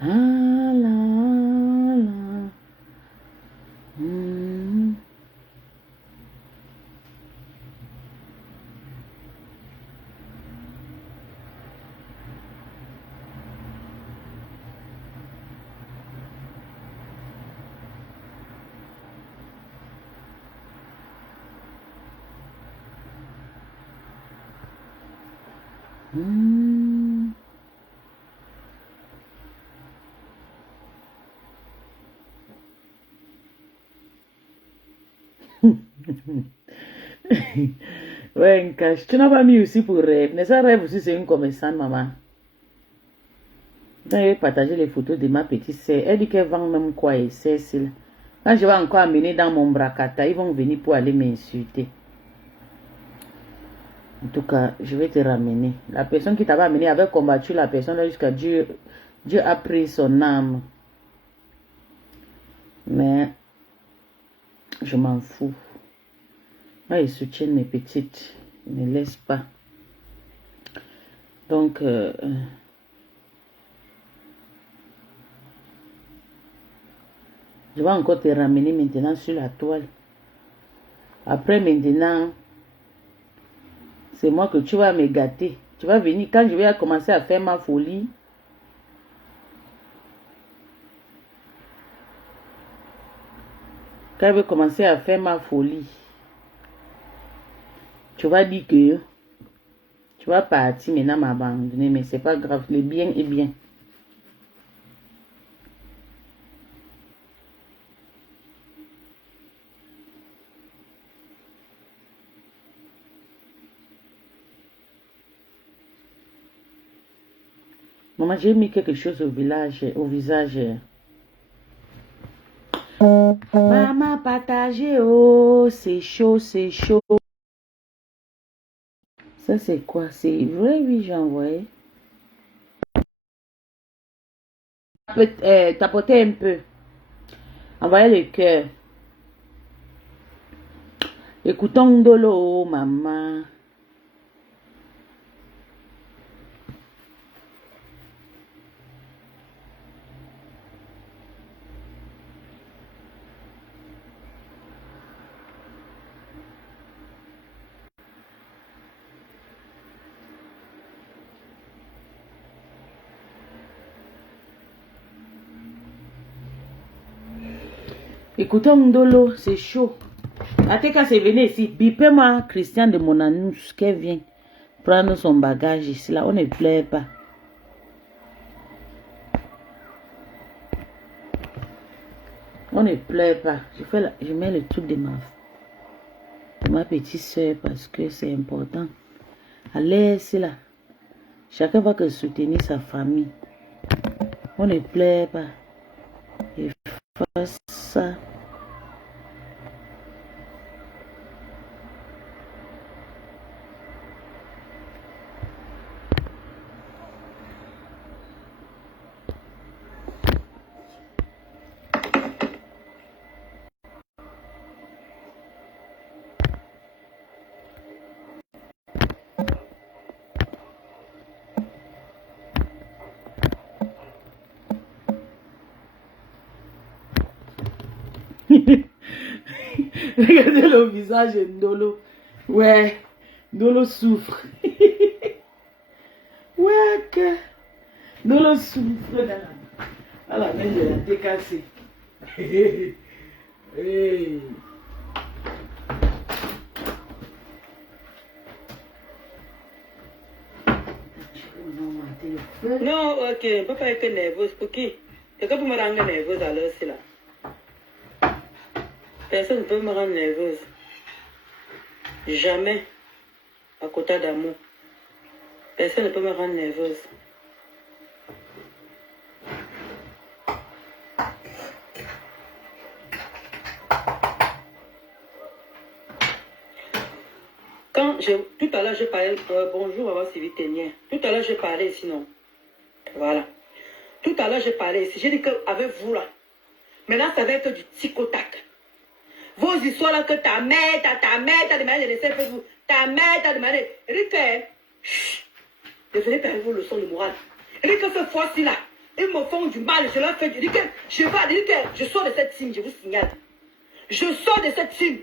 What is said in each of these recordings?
Ah la la. Mm. Mm. Ouais, Nkash, tu n'as pas mis aussi pour rêve. Mais ça, rêve aussi, c'est une commerçante, maman. Quand j'ai partagé les photos de ma petite sœur, elle dit qu'elle vend même quoi et c'est là. Quand je vais encore amener dans mon bracata, ils vont venir pour aller m'insulter. En tout cas, je vais te ramener. La personne qui t'avait amené avait combattu la personne jusqu'à Dieu. Dieu a pris son âme. Mais je m'en fous. Moi, ils soutiennent mes petites. Ils ne laissent pas. Donc, je vais encore te ramener maintenant sur la toile. Après, maintenant, c'est moi que tu vas me gâter. Tu vas venir, quand je vais commencer à faire ma folie, quand je vais commencer à faire ma folie, tu vas dire que tu vas partir maintenant m'abandonner, mais c'est pas grave, le bien est bien. Maman, j'ai mis quelque chose au visage. Maman, partagez, oh, c'est chaud, c'est chaud. Ça, c'est quoi? C'est vrai, oui, j'ai envoyé. Tapoter un peu. Envoyez le cœur. Écoutons Dolo, maman. Écoutons Dolo, c'est chaud. Ateka, c'est venu ici. Bipez-moi, Christian de Monanous, qu'elle vient prendre son bagage ici. Là, on ne pleure pas. On ne pleure pas. Je mets le truc de ma petite soeur parce que c'est important. Allez, c'est là. Chacun va que soutenir sa famille. On ne pleure pas. Et fasse ça. Regardez le visage de Ndolo. Ouais, Ndolo souffre. Ouais, que Ndolo souffre à la main de la TKC. Hey. Non, ok, on ne peut pas être nerveuse. Pour qui? C'est que pour me rendre nerveuse à l'heure, c'est là. Personne ne peut me rendre nerveuse. Jamais. À côté d'amour. Personne ne peut me rendre nerveuse. Tout à l'heure, je parlais, bonjour, maman Sylvie Ténière. Tout à l'heure, je parlais sinon. Voilà. Tout à l'heure, je parlais ici. J'ai dit qu'avec vous là, maintenant, ça va être du tic-au-tac. Vos histoires là, que ta mère t'a demandé de laisser faire vous. Ta mère t'a demandé. Elle dit que, ne venez pas avec vos leçons de morale. Elle dit que cette fois-ci là, Ils me font du mal, je leur fais du mal. Je sors de cette team, je vous signale. Je sors de cette team.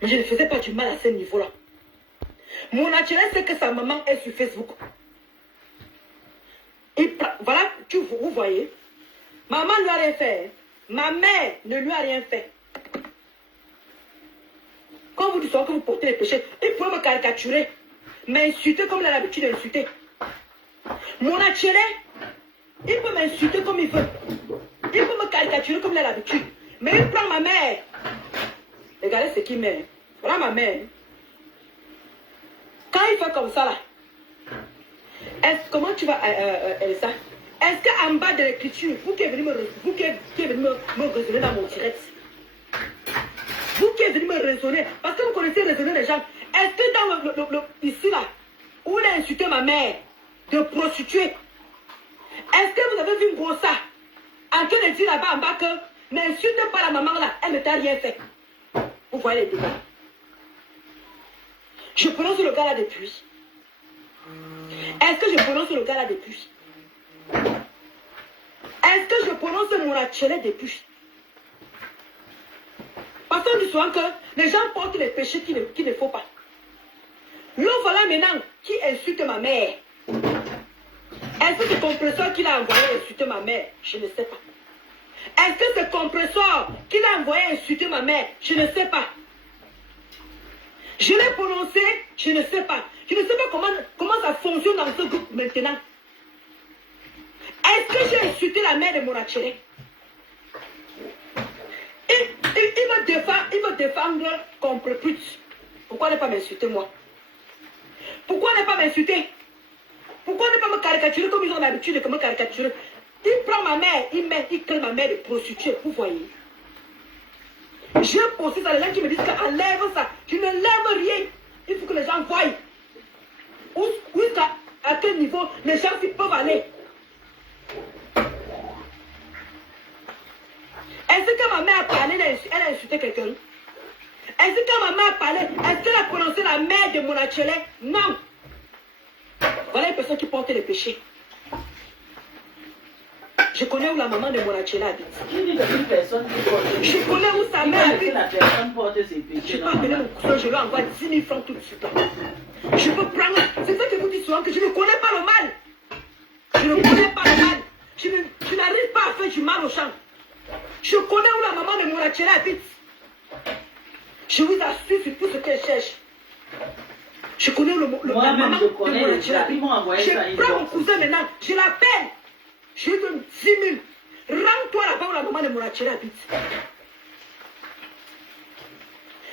Mais je ne faisais pas du mal à ce niveau-là. Mon naturel, c'est que sa maman est sur Facebook. Et voilà, vous voyez. Maman ne lui a rien fait. Ma mère ne lui a rien fait. Quand vous dites que vous portez les péchés, il peut me caricaturer, m'insulter comme il a l'habitude d'insulter. Mon naturel, il peut m'insulter comme il veut. Il peut me caricaturer comme il a l'habitude. Mais il prend ma mère. Regardez ce qu'il met. Voilà ma mère. Quand il fait comme ça là, comment tu vas, Elsa? Est-ce qu'en bas de l'écriture, vous qui êtes venu me raisonner dans mon direct, vous qui êtes venu me raisonner, parce que vous connaissez raisonner les gens, est-ce que dans ici là, où il a insulté ma mère de prostituée, est-ce que vous avez vu Gossa en train de dire là-bas en bas que n'insulte pas la maman là, elle ne t'a rien fait? Vous voyez les dégâts. Je prononce le gars là depuis. Est-ce que je prononce le gars là depuis? Est-ce que je prononce mon atelier depuis? Parce qu'on dit souvent que les gens portent les péchés qu'il ne faut pas. Là, voilà maintenant qui insulte ma mère. Est-ce que c'est compresseur qui l'a envoyé insulter ma mère? Je ne sais pas. Est-ce que c'est compresseur qui l'a envoyé insulter ma mère? Je ne sais pas. Je l'ai prononcé, je ne sais pas. Je ne sais pas comment ça fonctionne dans ce groupe maintenant. Est-ce que j'ai insulté la mère de mon attiré? Il me défendre contre pute. Pourquoi ne pas m'insulter moi? Pourquoi ne pas m'insulter? Pourquoi ne pas me caricaturer comme ils ont l'habitude de me caricaturer? Il prend ma mère, il crée ma mère de prostituée, vous voyez. J'ai posté ça, les gens qui me disent qu'enlève ça. Je ne lève rien. Il faut que les gens voient. À quel niveau les gens peuvent aller. Est-ce que ma mère a parlé, elle a insulté quelqu'un? Est-ce que ma mère a parlé, est-ce qu'elle a prononcé la mère de mon atelier? Non. Voilà une personne qui porte les péchés. Je connais où la maman de mon atelier habite. Je connais où sa mère habite. Je peux appeler mon cousin, je lui envoie 10 000 francs tout de suite. Je peux prendre. C'est ça que vous dites souvent, que je ne connais pas le mal. Je ne connais pas le mal. Je n'arrive pas à faire du mal aux gens. Je connais où la maman de mon atelier habite. Je vous assure sur tout ce qu'elle cherche. Je connais la maman de mon atelier habite. Je prends mon cousin maintenant, je l'appelle. Je lui donne 10 000. Rends-toi là-bas où la maman de mon atelier habite.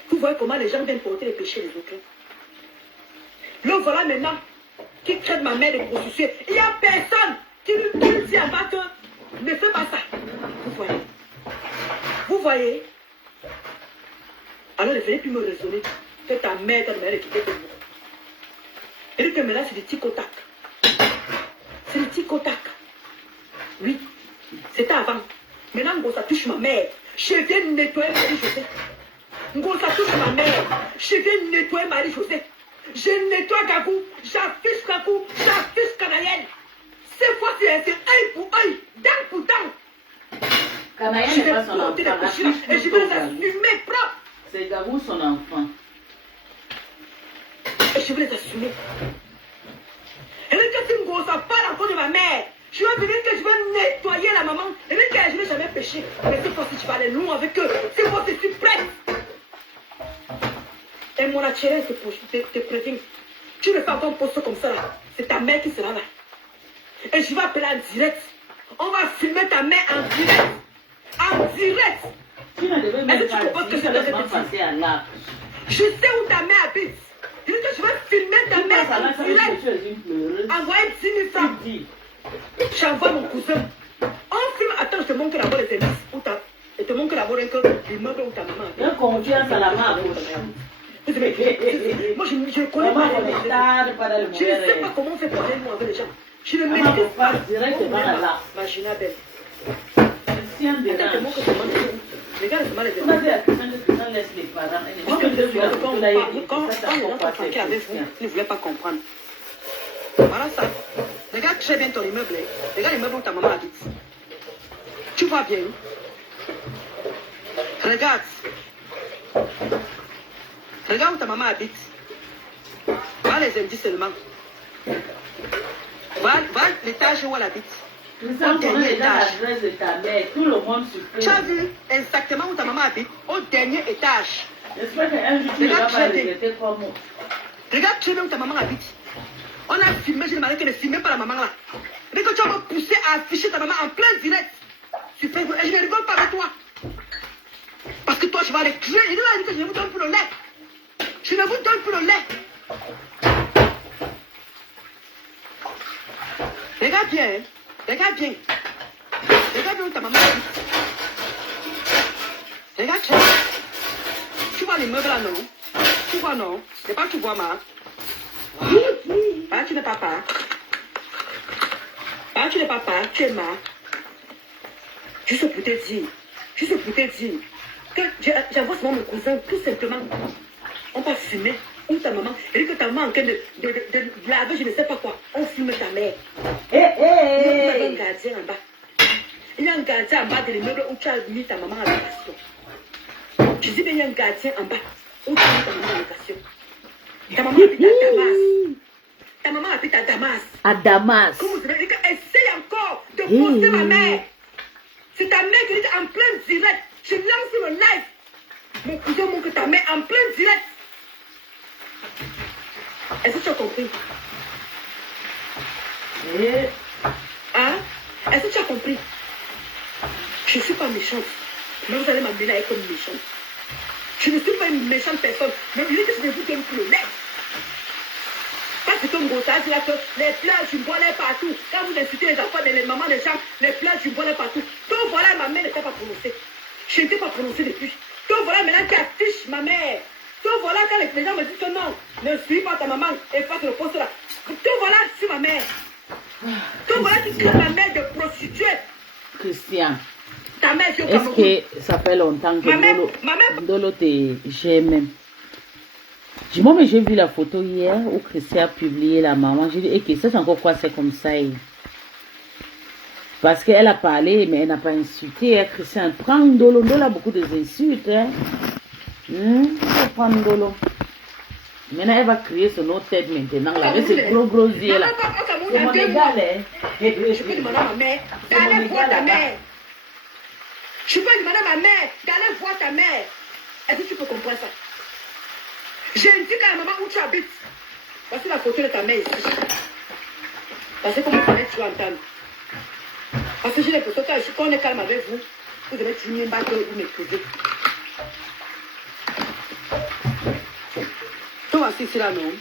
Vous voyez comment les gens viennent porter les péchés des autres. Le voilà maintenant qui traite ma mère de prostituée. Il n'y a personne qui lui dit en bas que ne fais pas ça. Vous voyez. Vous voyez. Alors ne venez plus me raisonner que ta mère est quittée de moi. Et dit que maintenant c'est du tic-au-tac. C'est du tic-au-tac. Oui, c'était avant. Maintenant, Ngosa touche ma mère. Je viens nettoyer Marie-Josée. Ngosa touche ma mère. Je viens nettoyer Marie-Josée. Je nettoie Gagou. J'affiche Gagou. J'affiche Canaïenne. Cette fois-ci, c'est œil pour œil, dent pour dent. Canaïenne n'est pas son enfant. Et je vais les assumer propres. C'est Gagou son enfant. Et je vais les assumer. Et là, quand tu Ngosa parle encore de ma mère, je vais venir que je vais nettoyer la maman. Et même que je n'ai jamais péché. Mais cette fois-ci, tu vas aller loin avec eux. Cette fois-ci, je suis prête. Et mon attiré te prévient. Tu ne fais pas un poste comme ça là. C'est ta mère qui sera là. Et je vais appeler en direct. On va filmer ta mère en direct. En direct. Tu ne devais même pas passer à l'art. Je sais où ta mère habite. Je dis que je vais filmer ta mère en direct. Envoyer 10 000 francs. J'envoie mon cousin. On filme. Attends, je te montre d'abord les indices. Je te montre d'abord l'immeuble où ta maman habite. Un confiance à la main. Moi, je ne connais pas les gens. Je ne sais pas comment on fait pour aller loin avec les gens. Je ne maîtrise pas. Imagina belle. Attends, te montre comment regarde comment les gens. Quand il ne voulait pas comprendre. Voilà ça. Regarde très bien ton immeuble. Regarde l'immeuble où ta maman habite. Tu vois bien. Regarde. Regarde où ta maman habite. Voilà les indices seulement. Voilà l'étage où elle habite. Au dernier étage. De ta mère. Tout le monde se tu as vu exactement où ta maman habite? Au dernier étage. J'espère qu'un jour tu ne vas pas regretter comme moi. Regarde très bien où ta maman habite. On a filmé, j'ai demandé qu'elle ne filme pas la maman là. Dès que tu vas me pousser à afficher ta maman en plein direct sur Facebook, et je ne rigole pas avec toi. Parce que toi, je vais aller tuer. Il a dit que je ne vous donne plus le lait. Je ne vous donne plus le lait. Regarde bien, hein. Regarde bien. Regarde bien où ta maman habite. Regarde bien. Tu vois les meubles là, non? Tu vois, non? C'est pas que tu vois, ma. Ah, tu n'es papa. Ah, tu n'es papa, tu es ma. Juste pour te dire. Juste pour te dire. Que j'envoie souvent mon cousin, tout simplement. On va fumer. Où ta maman? Et que ta maman en train de laver, je ne sais pas quoi. On fume ta mère. Il y a un gardien en bas. Il y a un gardien en bas de l'immeuble où tu as mis ta maman en location. Je dis bien, il y a un gardien en bas où tu as mis ta maman en location. Ta maman habite à Damas. Ta maman habite à Damas. À Damas. Comment vous avez dit essaye encore de poster ma mère. C'est ta mère qui dit en plein direct. Je lance le live. Mon cousin montre ta mère en plein direct. Est-ce que tu as compris? Hein? Est-ce que tu as compris? Je ne suis pas méchante. Mais vous allez m'amener comme méchante. Je ne suis pas une méchante personne. Mais il dit que je ne vous donne plus le lait. Parce que mon ça dit que les pleurs, je bois les partout. Quand vous insultez les enfants, les mamans, les gens, les pleurs, je bois les partout. Donc voilà, ma mère n'était pas prononcée. Je n'étais pas prononcée depuis. Donc voilà, maintenant tu affiches ma mère. Donc voilà, quand les gens me disent que non, ne suis pas ta maman et fasse le poste là. Donc voilà, c'est ma mère. Donc voilà, tu crées ma mère de prostituée. Christian. Ta mère, c'est au Est-ce Cameroun. que ça fait longtemps que Ndolo te j'aime? Moi, mais j'ai vu la photo hier où Christian a publié la maman. J'ai dit, et que c'est encore quoi, c'est comme ça. Parce qu'elle a parlé, mais elle n'a pas insulté. Christian prend Ndolo. Ndolo a beaucoup d'insultes. Hein. Prend Ndolo. Maintenant, elle va crier sur nos têtes maintenant. Là, avec ses gros yeux là. C'est mon égal. Je peux demander à ma mère d'aller voir ta mère. Je peux demander à ma mère d'aller voir ta mère. Est-ce que tu peux comprendre ça? J'ai dit à la maman où tu habites. Voici la photo de ta mère ici. Parce que comment tu vas entendre. Parce que j'ai les photos quand on est calme avec vous, vous devez tuer une batte ou m'épouser. Toi voici ici là, non?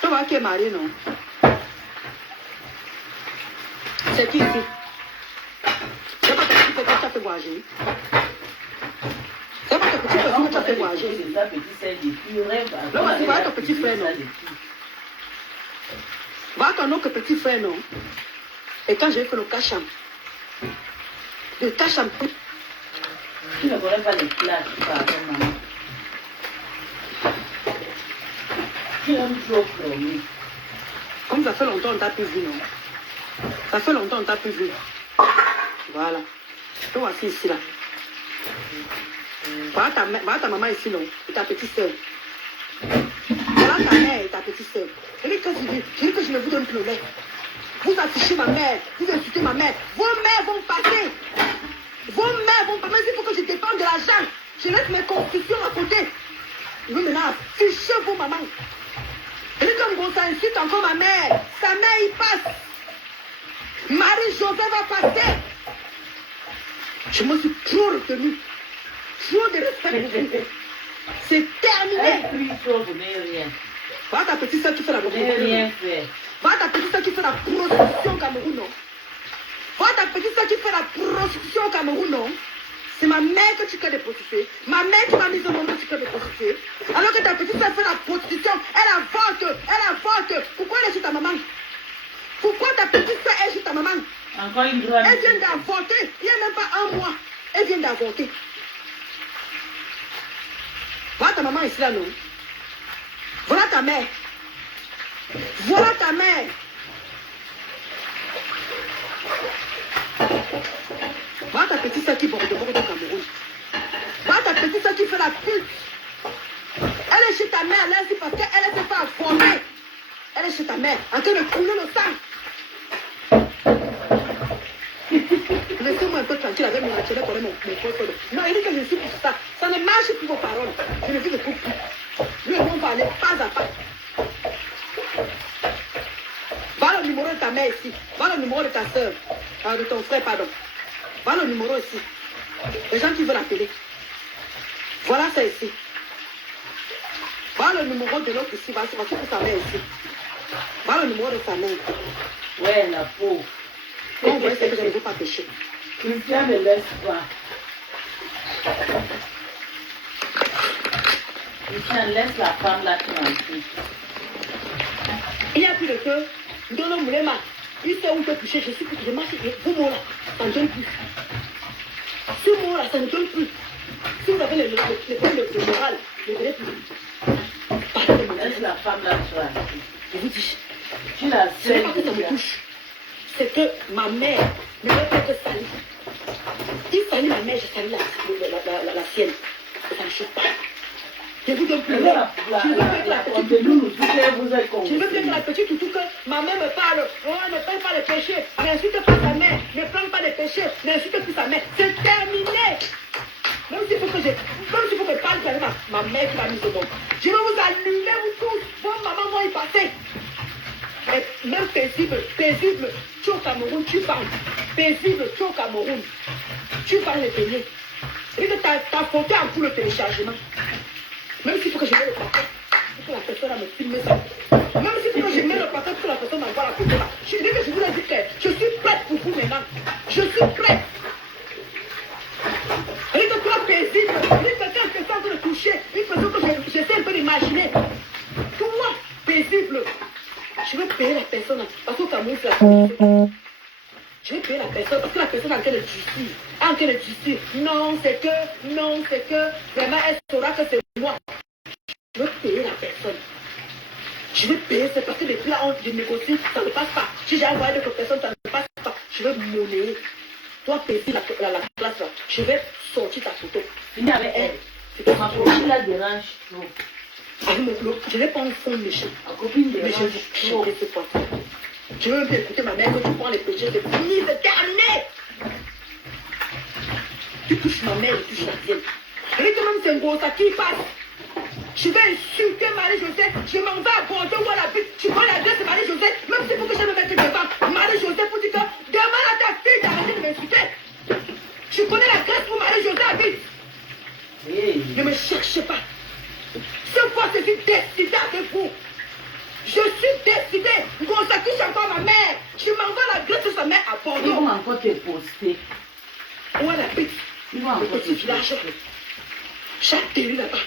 Toi voici qui est marié, non? C'est qui ici? C'est pas ta petite fille que tu as fait voyager. C'est pas ta petite fille que tu as fait voyager. Non, voici, voilà ton petit frère, non? Voilà ton autre petit frère, non? Et quand j'ai fait le cacham, tu ne connais pas les plats, pardon, maman. Tu aimes trop promis. Comme ça fait longtemps on t'a plus vu, non? Ça fait longtemps on t'a plus vu. Voilà. Toi voici ici, là. Voilà ta maman ici, non? Et ta petite soeur. Voilà ta mère et ta petite soeur. Je dis que je ne vous donne plus le lait. Vous affichez ma mère, vous insultez ma mère. Vos mères vont passer. Vos mères vont passer. Il faut que je dépende de l'argent. Je laisse mes constructions à côté. Je veux maintenant afficher vos mamans. Et comme on s'insulte encore ma mère, sa mère y passe. Marie-Josée va passer. Je me suis trop retenue. Trop de respect pour vous. C'est terminé. Voilà ta petite soeur qui fait la prostitution. Voilà ta petite soeur qui fait la prostitution au Cameroun, non? Voilà ta petite soeur qui fait la prostitution au Cameroun, non? C'est ma mère que tu crées des prostituées. Ma mère qui m'a mis au monde que tu crées des prostituées. Alors que ta petite soeur fait la prostitution, elle avorte. Pourquoi elle est chez ta maman? Pourquoi ta petite soeur est chez ta maman? Encore une grande. Elle vient d'avorter. Il n'y a même pas un mois. Elle vient d'avorter. Voilà ta maman ici là, non? Voilà ta mère. Voilà ta mère. petite soeur qui borde au Cameroun. Va ta petite soeur qui fait la pute. Elle est chez ta mère, là, c'est parce qu'elle s'est fait informer. Elle est chez ta mère, en train de couler le sang. Laissez-moi un peu tranquille avec mon naturel pour mon poste. Non, il dit que je suis pour ça. Ça ne marche plus vos paroles. Je ne vous écoute plus. Lui et moi, on va aller pas à pas. Va le numéro de ta mère ici. Va le numéro de ta soeur. De ton frère, pardon. Va le numéro ici. Les gens qui veulent appeler. Voilà ça ici. Va le numéro de l'autre ici. Va pour sa mère ici. Va le numéro de sa mère. Ouais, la pauvre. Quand vous voyez que je ne veux pas pécher. Christian ne laisse pas. Christian laisse la femme là tranquille. Il n'y a plus de feu. Dans le moulin, il sait où te toucher. Je marche. Vous mots là, ça ne donne plus. Ce mot là, ça ne donne plus. Si vous avez le moral, ne donnez plus. Laisse la femme là tranquille. Je vous dis. Tu la Ce n'est sais. pas que ça me touche. C'est que ma mère ne veut pas être salie. Il salit ma mère, je salis la sienne. Ça ne choque pas. Je vous donne plus. Je ne veux pas que la petite toutou. Je ne veux pas que la petite toutou que ma mère me parle. Oh, ne prends pas les péchés. N'insulte pas sa mère. Ne prends pas les péchés. N'insulte plus sa mère. C'est terminé. Même s'il faut que je parle avec ma mère qui m'a mis au monde. Je vais vous allumer, vous tous. Bon, maman, moi, il passait. Et même paisible, tu es au Cameroun, tu parles. Paisible, tu es au Cameroun. Tu parles les payer. Et que ta photo en tout le téléchargement. Même s'il faut que je mette le paquet, pour que la personne me filme ça. Même s'il faut que je mette le paquet pour que la personne m'envoie la photo là. Je dis que je vous ai dit que je suis prête pour vous maintenant. Je suis prête. Et que toi paisible, une personne qui est en train de toucher, une personne que j'essaie un peu d'imaginer. Toi paisible. Je vais payer la personne parce qu'au Cameroun, c'est la police. Je vais payer la personne parce que la personne est en train de justice. Non, c'est que, vraiment, elle saura que c'est moi. Je vais payer la personne. Je vais payer, c'est parce que depuis là, on négocie, ça ne passe pas. Si j'ai envoyé d'autres personnes, ça ne passe pas. Je vais monnayer. Toi, payer la classe là. Je vais sortir ta photo. Viens avec elle. Ma copine la dérange trop. Je n'ai pas un fond méchant. Ma copine Mais dérange trop. Je veux bien écouter ma mère quand tu prends les péchés, c'est fini, c'est terminé. Tu touches ma mère, tu touches la tienne. Et quand même c'est un gros ça qui passe. Je vais insulter Marie-Josée, je m'en vais à Bordeaux où elle habite. Tu prends l'adresse de Marie-Josée, même s'il faut que je me mette devant Marie-Josée pour dire que demande à ta fille d'arrêter de m'insulter. Tu connais l'adresse où Marie-Josée habite. Hey. Ne me cherchez pas. Cette fois, je suis décidé avec vous. Je suis décidé. Gonzaki, c'est encore ma mère. Je m'en vais à la grève de sa mère à Ils Bordeaux. vont encore te poster. Où elle habite. Ils vont Le encore te petit village. poster. J'atterris là-bas.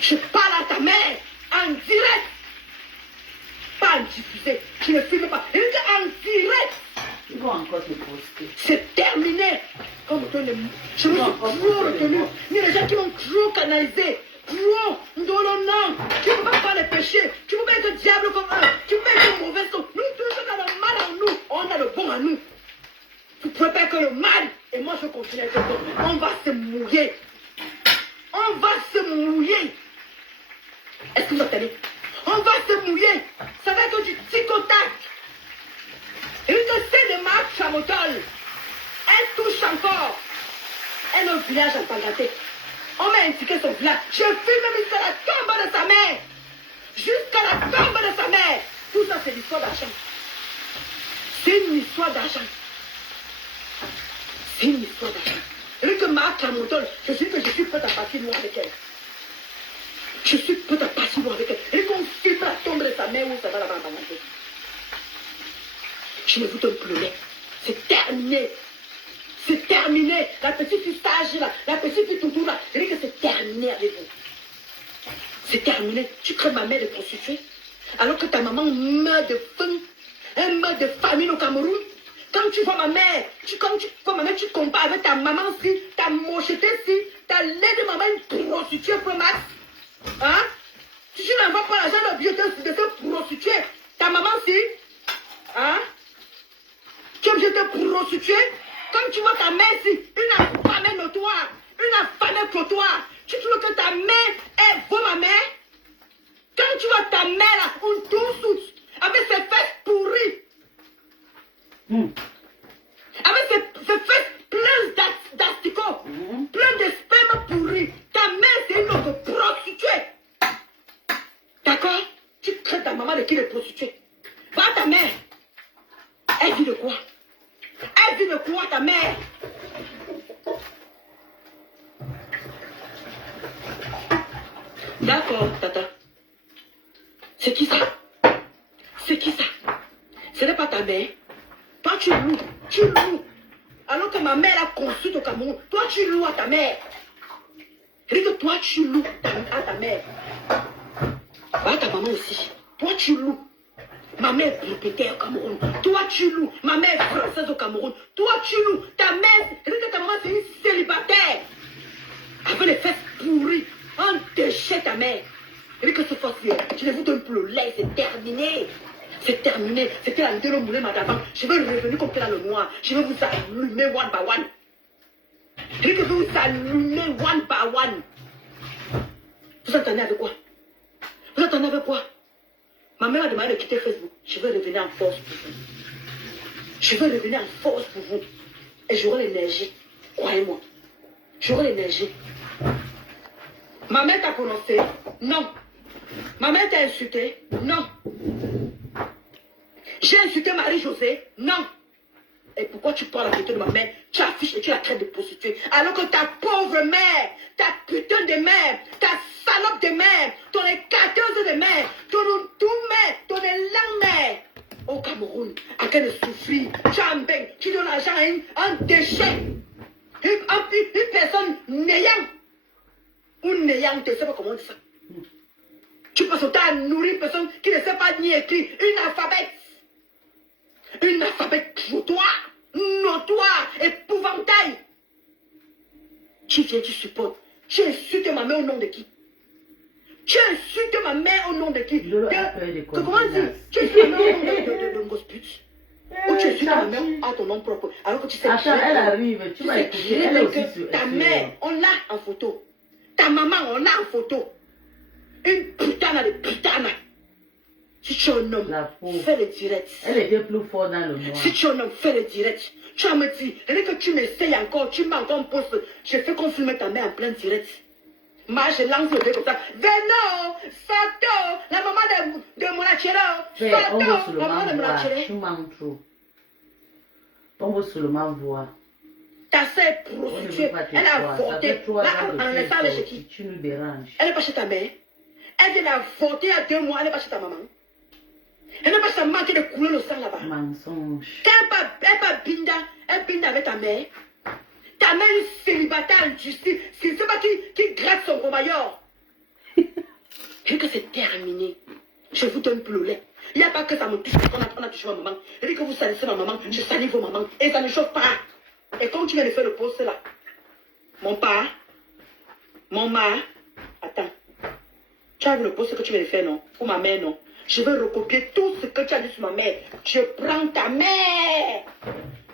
Je parle à ta mère en direct. Pas en diffusé. Je ne filme pas. Je dis en direct. Ils vont encore te poster. C'est terminé. Comme je me suis trop retenu. Il y a des gens qui m'ont trop canalisé. Trop ndolonnant. Tu ne peux pas faire les péchés. Tu ne peux pas être diable comme eux. Tu ne peux pas être mauvais comme nous. Tous on a le mal en nous. On a le bon en nous. Tu ne peux pas que le mal. Et moi je continue avec le bon. On va se mouiller. On va se mouiller. Est-ce que vous entendez? On va se mouiller. Ça va être du tic-au-tac. Et une de ces de Marc Chamotol. Elle touche encore. Elle est au village à Pangaté. On m'a indiqué son village. Je filme jusqu'à la tombe de sa mère. Jusqu'à la tombe de sa mère. Tout ça, c'est l'histoire d'argent. C'est une histoire d'argent. C'est une histoire d'argent. Et que Marc Chamotol, je suis prête à passer loin avec elle. Je suis prête à passer loin avec elle. Et qu'on filme la tombe de sa mère où ça va là-bas à Pangaté. Je ne vous donne plus le lait. C'est terminé. C'est terminé. La petite fille sage là, la petite fille toutou là, je dis que c'est terminé avec vous. C'est terminé. Tu crées ma mère de prostituée alors que ta maman meurt de faim. Elle meurt de famine au Cameroun. Quand tu vois ma mère, tu compares avec ta maman si, ta mocheté si, ta lait de maman une prostituée pour max. Hein? Si tu n'envoies pas l'argent de bio de se prostituer, ta maman si, hein? Tu es obligé de te prostituer. Comme tu vois ta mère ici, une affamée notoire, une affamée trottoir, tu trouves que ta mère est vaut ma mère? Quand tu vois ta mère là, on tourne avec ses fesses pourries, avec ses fesses pleines d'asticots, pleines de sperme pourris, ta mère c'est une autre prostituée. D'accord? Tu crées ta maman de qui est prostituée? Va ta mère. Elle vit de quoi? Elle vit de quoi ta mère? D'accord, tata. C'est qui ça? C'est qui ça? Ce n'est pas ta mère. Toi, tu loues. Tu loues. Alors que ma mère a conçu au Cameroun. Toi, tu loues à ta mère. Dis que toi, tu loues à ta mère. Va ta maman aussi. Toi, tu loues. Ma mère est propriétaire au Cameroun. Toi, tu loues. Ma mère est française au Cameroun. Toi, tu loues. Ta mère, dis que ta maman, c'est une célibataire. Avec les fesses pourries. Un déchet, ta mère. Et que ce fois-ci, je ne vous donne plus le lait, c'est terminé. C'est terminé. C'était la vidéo moulée, madame. Je vais revenir comme dans le noir. Je vais vous allumer one by one. Et que je vais vous allumer one by one. Vous entendez avec quoi? Vous entendez avec quoi? Ma mère m'a demandé de quitter Facebook. Je vais revenir en force pour vous. Je vais revenir en force pour vous. Et j'aurai l'énergie. Croyez-moi. J'aurai l'énergie. Ma mère t'a prononcé? Non. Ma mère t'a insulté? Non. J'ai insulté Marie-Josée? Non. Et pourquoi tu prends la photo de ma mère, tu affiches et tu la traites de prostituée, alors que ta pauvre mère, ta putain de mère, ta salope de mère, ton écarteuse de mère, ton mère, ton élan mère, au Cameroun, à quel souffrir, tu as un bec, tu donnes l'argent à un déchet, une personne n'ayant, ou n'ayant, tu ne sais pas comment on dit ça. Tu peux sauter à nourrir une personne qui ne sait pas ni écrire, une alphabète. Une alphabet notoire, épouvantail. Tu viens, tu supportes. Tu insultes ma mère au nom de qui? Tu insultes ma mère au nom de qui? Comment dire? Tu insultes ma mère au nom de gospute. Ou tu insultes ma mère à ton nom propre. Alors que tu sais. Attends, elle arrive. Tu vas écouter. Elle est aussi sur ta mère, on l'a en photo. Ta maman, on l'a en photo. Une putana de putana. Si tu es un homme, fais le direct. Elle était plus forte dans le noir. Si tu es un homme, fais le direct. Tu vas me dire, dès que tu m'essayes encore, tu mets encore un poste, je fais qu'on filme ta mère en plein direct. Moi, je lance le bébé comme ça. Venons, Sato, la maman de mon achero. Sato, la maman de mon achero. Tu mens trop. On veut seulement voir. Ta sœur est prostituée. Elle a avorté. Là, en laissant aller chez qui? Tu nous déranges. Elle n'est pas chez ta mère. Elle vient d'avorter il y a 2 mois, elle n'est pas chez ta maman. Elle n'a pas sa maman qui de couler le sang là-bas. Mensonge. Quand elle pas binda, elle binda avec ta mère. Ta mère est célibataire en justice. Je ne sais pas qui gratte son romailleur. Et que c'est terminé. Je vous donne plus le lait. Il n'y a pas que ça me touche. On a touché ma maman. Elle dit que vous salissez ma maman. Je salis vos mamans. Et ça ne chauffe pas. Et comme tu viens de faire le poste là, mon père, mon mari, attends. Tu as vu le poste que tu viens de faire, non? Pour ma mère, non? Je vais recopier tout ce que tu as dit sur ma mère. Je prends ta mère.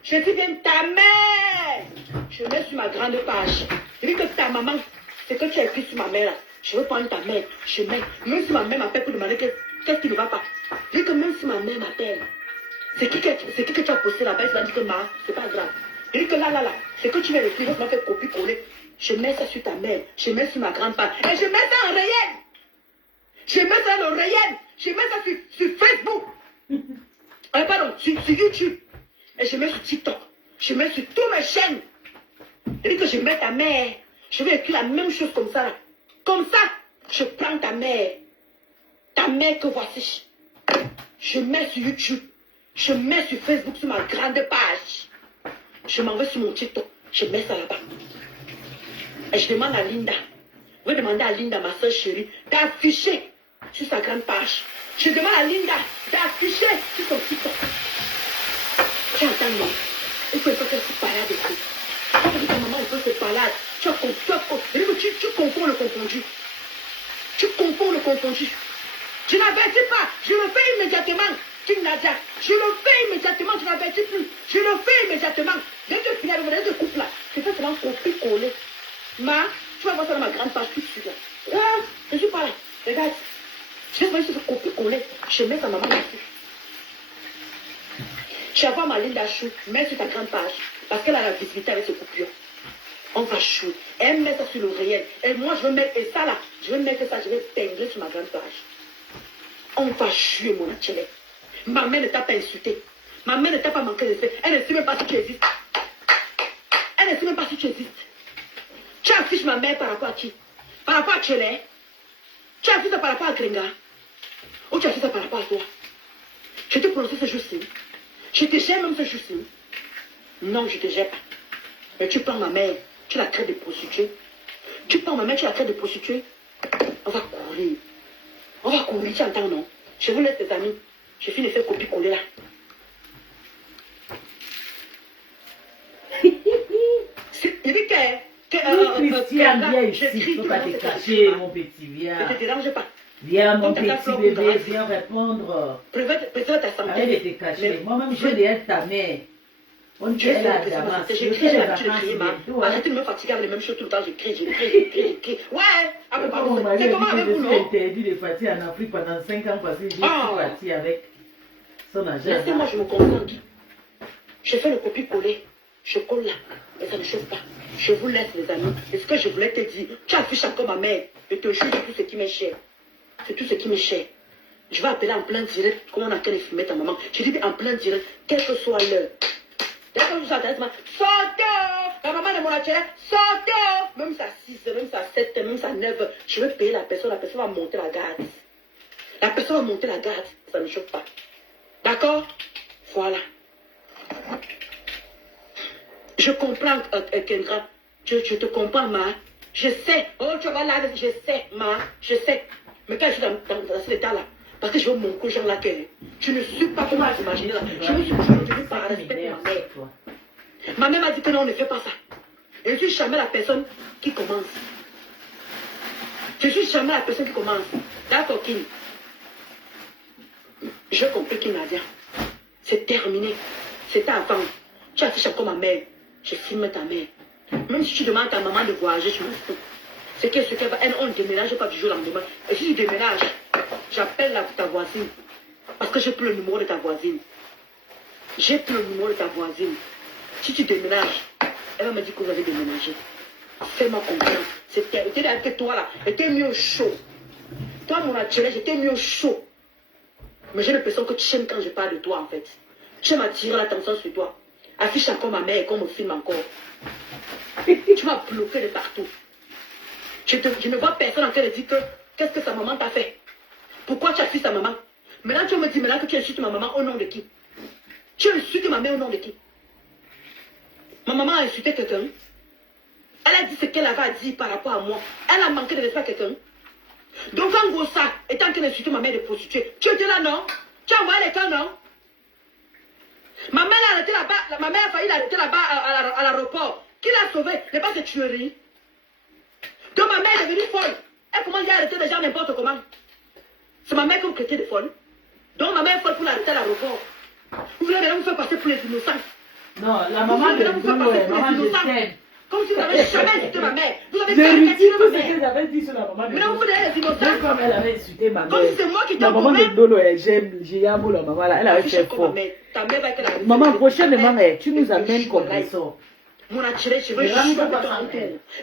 Je dis bien ta mère. Je mets sur ma grande page. Je dis que ta maman, c'est que tu as écrit sur ma mère là. Je veux prendre ta mère. Je mets. Même si ma mère m'appelle pour demander qu'est-ce qui ne va pas. Je dis que même si ma mère m'appelle, c'est qui que tu as posté là-bas. Je vais dire que ma, c'est pas grave. Je dis que là, c'est que tu viens d'écrire. Je vais faire copier-coller. Je mets ça sur ta mère. Je mets sur ma grande page. Et je mets ça en réel. Je mets ça dans le réel. Je mets ça sur Facebook. Pardon, sur YouTube. Et je mets sur TikTok. Je mets sur toutes mes chaînes. Je dis que je mets ta mère. Je vais écrire la même chose comme ça. Là. Comme ça, je prends ta mère. Ta mère que voici. Je mets sur YouTube. Je mets sur Facebook, sur ma grande page. Je m'en vais sur mon TikTok. Je mets ça là-bas. Et je demande à Linda. Je vais demander à Linda, ma soeur chérie, d'afficher sur sa grande page. Je demande à Linda d'afficher sur son TikTok. Tu entends, non? Il faut faire cette balade de tout. Quand tu dis ta maman, il faut cette balade. Tu confonds le confondu. Tu confonds le confondu. Je n'avertis pas. Je le fais immédiatement. King Nadia. Je le fais immédiatement. Je n'avertis plus. Je le fais immédiatement. Dès que tu Ma, tu vas voir ça dans ma grande page tout de suite là. Ah, je suis pas là. Regarde. Je vais faire ce copier-coller. Je mets ta maman dessus. Tu vas voir ma ligne d'achou. Mets sur ta grande page. Parce qu'elle a la visibilité avec ce coupure. On va chouer. Elle met ça sur le réel. Et moi, je vais mettre, et ça là, je vais mettre ça, je vais pingler sur ma grande page. On va chouer, mon atelier. Ma mère ne t'a pas insulté. Ma mère ne t'a pas manqué de respect. Elle ne sait même pas si tu existes. Elle ne sait même pas si tu existes. Tu affiches ma mère par rapport à qui? Par rapport à Tchelé? Tu affiches ça par rapport à Gringa? Ou tu affiches ça par rapport à toi? Je te prononce ce jour-ci. Je te gère même ce jour-ci. Non, je te gère pas. Mais tu prends ma mère, tu la traites de prostituée. Tu prends ma mère, tu la traites de prostituée. On va courir. On va courir, tu entends, non? Je vous laisse, les amis. Je finis de faire copier-coller là. Il dit que... Christian, viens ici, il ne faut pas te cacher, mon petit, viens. Ne te dérange pas. Viens, mon petit bébé, viens répondre. Préserve ta santé. Arrête de te cacher. Moi-même, je vais être ta mère. On Je est là, sais Damas. j'ai crié, j'ai l'habitude de crier, ma. Arrêtez de me fatiguer avec les mêmes choses tout le temps. Je crie. Ouais, avec ma Mon mari c'est comment a dit avec que vous, je suis non? interdit de partir en Afrique pendant 5 ans parce que je suis parti avec son agent. Laissez-moi, je me concentre. Je fais le copier-coller. Je colle là. Et ça ne chauffe pas. Je vous laisse, les amis. Et ce que je voulais te dire, tu affiches encore ma mère. Je te jure, c'est tout ce qui m'est cher. C'est tout ce qui m'est cher. Je vais appeler en plein direct, comme on a qu'à filmer ta maman. Je dis en plein direct, quelle que soit l'heure. D'accord, je vous adresse, sortez! La maman de mon atelier, sortez! Même ça 6 heures, même ça 7 heures, même ça 9 heures. Je vais payer la personne va monter la garde. La personne va monter la garde, ça ne choque pas. D'accord? Voilà. Je comprends, Kendra. Je te comprends, ma. Je sais. Oh, tu vas là, je sais, ma. Je sais. Mais quand je suis dans cet état-là, parce que je veux mon cousin là, je ne suis pas comment t'imaginer là. Je me suis aujourd'hui par respect pour ma mère. Ma mère m'a dit que non, on ne fait pas ça. Et je suis jamais la personne qui commence. Je suis jamais la personne qui commence. D'accord, Kim. Je compris qui Nadia. C'est terminé. C'était avant. Tu affiches encore ma mère. Je filme ta mère. Même si tu demandes à ta maman de voyager, je m'en fous. C'est que ce qu'elle va. On ne déménage pas du jour au lendemain. Et si tu déménages, j'appelle ta voisine. Parce que j'ai plus le numéro de ta voisine. J'ai plus le numéro de ta voisine. Si tu déménages, elle va me dire que vous avez déménagé. Fais-moi confiance. C'était avec toi là. J'étais mieux au chaud. Toi, mon atelier, j'étais mieux au chaud. Mais j'ai l'impression que tu aimes quand je parle de toi en fait. Tu aimes attirer l'attention sur toi. Affiche encore ma mère et qu'on me filme encore. Tu m'as bloqué de partout. Je ne vois personne en train de dire que qu'est-ce que sa maman t'a fait. Pourquoi tu affiches sa maman? Maintenant tu me dis que tu insultes ma maman au nom de qui? Tu insultes ma mère au nom de qui? Ma maman a insulté quelqu'un. Elle a dit ce qu'elle avait à dire par rapport à moi. Elle a manqué de respect à quelqu'un. Donc quand Gossa est en train d'insulter ma mère de prostituée, tu étais là non? Tu as envoyé les cas non? Ma mère a arrêté là-bas, ma mère a failli l'arrêter là-bas à l'aéroport. Qui l'a sauvé? N'est pas cette tuerie. Donc ma mère est devenue folle. Elle commence à arrêter les gens n'importe comment. C'est ma mère qui vous traitez de folle. Donc ma mère est folle pour l'arrêter à l'aéroport. Vous voulez maintenant vous faire passer pour les innocents. Non, la maman de Ndolo est maman, je t'aime. Comme si vous n'avez jamais insulté ma mère. Vous avez Je jamais lui dis insulté ma tout ce mère. que j'avais dit sur la maman de Mais non, vous Ndolo. êtes les innocents. Même comme elle avait insulté ma mère. Comme si c'est moi qui t'ai La maman de convaincu. Ndolo, j'ai amour la maman là, elle avait fait fort. Ta mère va être la Maman, prochainement, tu nous amènes comme ça. Mon attiré, je veux juste un tour.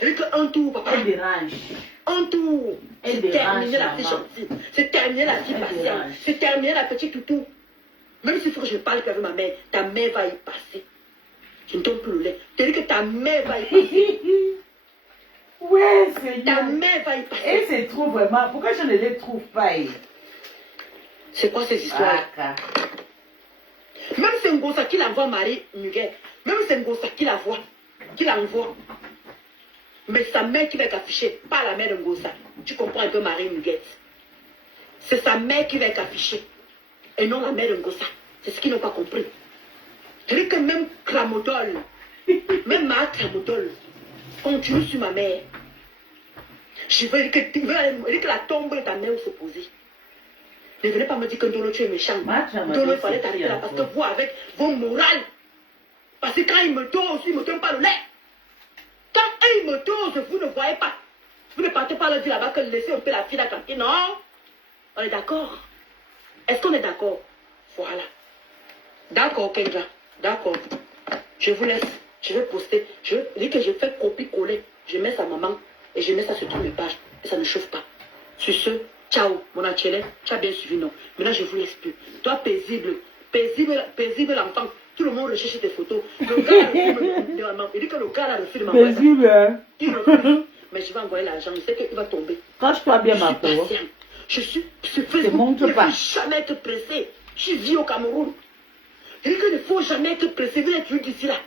Avec un tour, papa. Elle dérange. Un tour. Elle C'est dérange, terminé la fille maman. gentille. C'est terminé la fille Elle patiente. dérange. C'est terminé la petite toutou. Même s'il faut que je parle avec ma mère, ta mère va y passer. Je ne tombe plus le lait. Tu dis que ta mère va y passer. Ouais, Ta Seigneur. mère va y Elle passer. se trouve vraiment. Pourquoi je ne les trouve pas? C'est quoi ces histoires? Ah, Même c'est Ngosa qui l'envoie Marie Muguet. Même c'est Ngosa qui l'envoie. Mais sa mère qui va être affichée, pas la mère de Ngosa. Tu comprends un peu Marie Muguet. C'est sa mère qui va être affichée. Et non la mère de Ngosa. C'est ce qu'ils n'ont pas compris. Je dis que même Kramodol, même ma Kramodol, continue sur ma mère. Je veux dire que la tombe de ta mère va se poser. Ne venez pas me dire que Ndolo tu es méchant. Ndolo, il fallait t'arrêter là parce que vous, avec vos morales, parce que quand il me donne aussi, il ne me donne pas le lait. Quand eux, ils me dosent, vous ne voyez pas. Vous ne partez pas leur dire là-bas que laissez un peu la fille à camper. Non. On est d'accord. Est-ce qu'on est d'accord? Voilà. D'accord, Kendra. D'accord. Je vous laisse. Je vais poster. Je dis que je fais copie-coller. Je mets sa maman et je mets ça sur toutes mes pages. Et ça ne chauffe pas. Sur ce, ciao, mon achélé. Tu as bien suivi, non? Maintenant, je vous laisse plus. Toi, paisible. Paisible l'enfant. Tout le monde recherche tes photos. Le gars a refusé. Il dit que le gars a refusé de m'envoyer. Paisible, hein? Il refuse. Mais je vais envoyer l'argent. Je sais qu'il va tomber. Cache-toi bien, ma pauvre. Je suis sur Facebook. Je ne faut jamais être pressé. Je suis vie au Cameroun. Je dis qu'il ne faut jamais être pressé. Vous êtes d'ici là.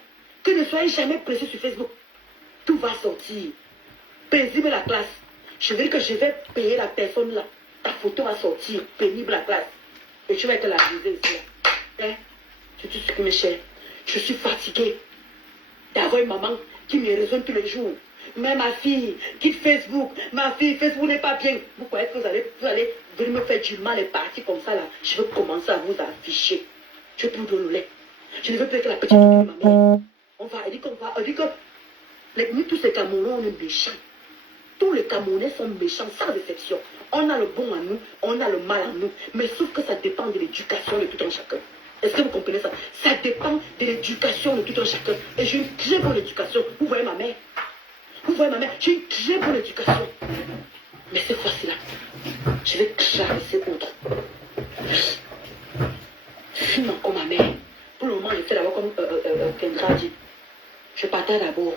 Que ne soyez jamais pressé sur Facebook. Tout va sortir. Paisible la classe. Je veux dire que je vais payer la personne là. Ta photo va sortir. Pénible la classe. Et tu vas être la visée ici là. Hein? C'est tout ce qui me cher. Je suis fatiguée d'avoir une maman qui me raisonne tous les jours. Mais ma fille, quitte Facebook. Ma fille, Facebook n'est pas bien. Vous croyez que vous allez venir me faire du mal et partir comme ça là. Je veux commencer à vous afficher. Je peux vous donner le lait. Je ne veux plus que la petite fille de ma mère. Elle dit que nous tous ces Camerounais, on est méchants. Tous les Camerounais sont méchants sans exception. On a le bon à nous, on a le mal à nous. Mais sauf que ça dépend de l'éducation de tout un chacun. Est-ce que vous comprenez ça? Ça dépend de l'éducation de tout un chacun. Et j'ai une très bonne éducation. Vous voyez ma mère? Vous voyez ma mère? J'ai une très bonne éducation. Mais cette fois-ci là, je vais clarifier autre. Fume encore ma mère. Pour le moment, je fais d'abord comme Kendra dit. Je partais d'abord.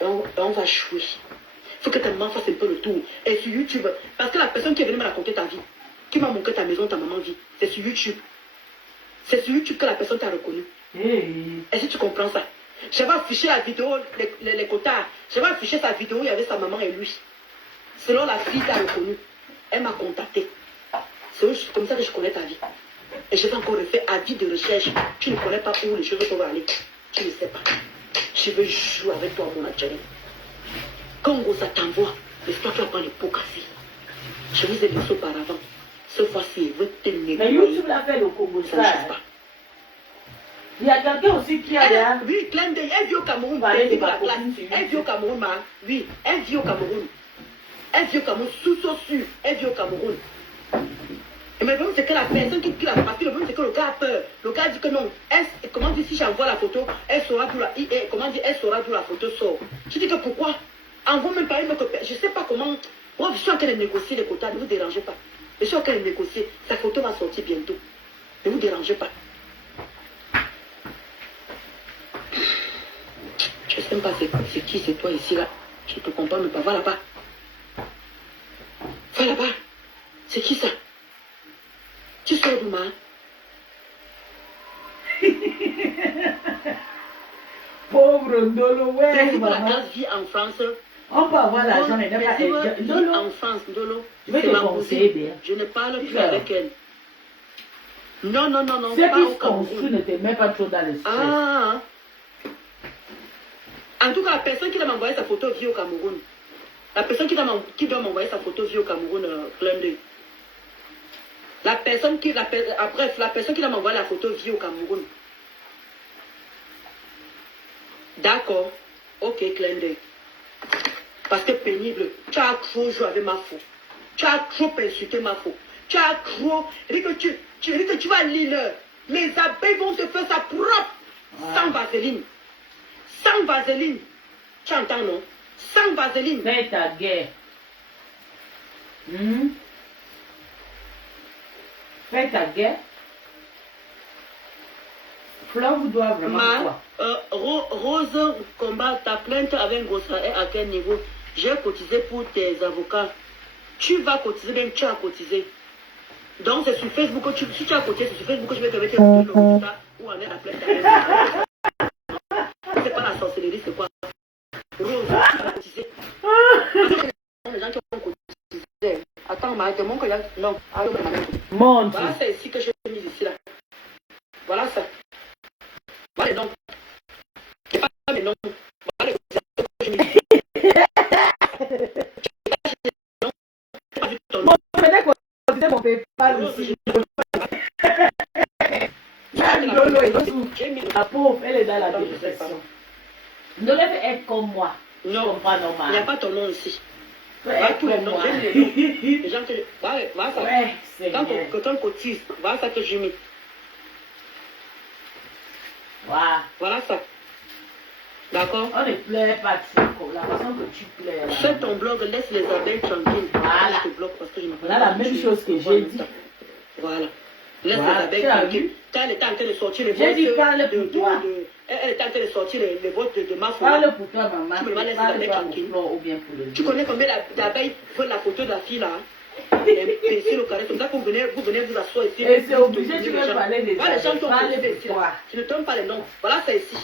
Et on va jouer. Il faut que ta maman fasse un peu le tour. Et sur YouTube, parce que la personne qui est venue me raconter ta vie, qui m'a montré ta maison, ta maman vit, c'est sur YouTube. C'est sur YouTube que la personne t'a reconnu. Est-ce que tu comprends ça? J'avais affiché la vidéo, les quotas. J'avais affiché sa vidéo, il y avait sa maman et lui. Selon la fille t'a reconnu, elle m'a contacté. C'est comme ça que je connais ta vie. Et je vais encore refaire avis de recherche. Tu ne connais pas où les choses peuvent aller. Tu ne sais pas. Je veux jouer avec toi, mon naturel. Quand ça t'envoie, laisse-toi tu vas prendre les pots cassés. Je vous ai laissé auparavant. Cette fois-ci, je veux te négocier. Mais YouTube l'a fait le Congo, ça. Il y a quelqu'un aussi qui a derrière. Oui, plein de. Elle vit au Cameroun. Elle vit au Cameroun, ma. Oui, elle vit au Cameroun. Elle vit au Cameroun, sous-sûr. Elle vit au Cameroun. Et mais le problème, c'est que la personne qui l'a partie, le problème, c'est que le gars a peur. Le gars dit que non. Comment dire, si j'envoie la photo, elle saura d'où la photo sort. Je dis que pourquoi? Envoie même pas une autre personne. Je ne sais pas comment. Moi, je suis en train de négocier les quotas, ne vous dérangez pas. Je suis en train de négocier. Sa photo va sortir bientôt. Ne vous dérangez pas. Je ne sais pas c'est qui, c'est toi ici, là. Je ne te comprends même pas. Va là-bas. Va là-bas. C'est qui ça? Tu sors d'où, ma? Pauvre Ndolo, ouais. Paisible la classe vit en France. On peut avoir l'argent, mais Ndolo en France, Ndolo. Je vais te conseiller bien. Je ne parle plus avec elle. Non. Ceux qui construisent ne te mettent pas trop dans le stress. Ah. En tout cas, la personne qui doit m'envoyer sa photo vit au Cameroun. La personne qui doit m'envoyer sa photo vit au Cameroun, plein d'œil. La personne qui doit m'envoyer la photo vit au Cameroun. D'accord. Ok, clin d'œil. Parce que pénible, tu as trop joué avec ma faux. Tu as trop insulté ma faux. Tu as trop. Tu dis que tu vas lire. Les abeilles vont se faire sa propre. Ouais. Sans vaseline. Sans vaseline. Tu entends, non? Sans vaseline. Fais ta guerre. Fais ta guerre. Fleur vous doit vraiment quoi? Rose combat ta plainte avec Gossa est à quel niveau? J'ai cotisé pour tes avocats. Tu vas cotiser, bien tu as cotisé. Donc c'est sur Facebook que si tu as cotisé, c'est sur Facebook que je vais te mettre le résultat où en est la plainte avec. C'est pas la sorcellerie, c'est quoi? Rose, tu as cotisé. Les gens qui ont cotisé. Attends, Marie, mon collègue. Non, monte. Voilà, c'est ici que je l'ai mis ici là. Voilà ça. Voilà les noms. C'est pas les noms. Voilà les mon PayPal aussi. La pauvre, elle est dans la dépression. Ne devez être comme moi. Non, comprends il n'y a normal. pas ton nom ici. Ouais, Voilà tous les comme noms. moi. J'ai les noms. Les gens que... Voilà ça. Ouais, c'est Quand bien. on cotise, voilà ça que j'ai mis. Voilà. Voilà ça. D'accord? On ne pleure pas, tu sais, la façon que tu pleures. Sur ton blog, laisse les abeilles tranquilles. Voilà. Je te bloque parce que je ne Voilà la même chose que j'ai dit. Voilà. Laisse Voilà, les abeilles tu as tranquilles. vu? Quand elle était en train de sortir les J'ai dit votes parle pour toi. elle était en train de sortir les votes de ma foi. Parle pour toi, maman. Tu me demandes les Parle abeilles pas pour tranquilles. Flore ou bien pour les Tu autres. connais combien d'abeilles veulent la photo de la fille là? Imbécile au carré, comme ça vous venez vous asseoir ici. Et c'est obligé, tu veux parler des Voilà les gens abeilles. qui ont Parle posé pour ici toi. là. Tu ne donnes pas les noms. Voilà ça ici.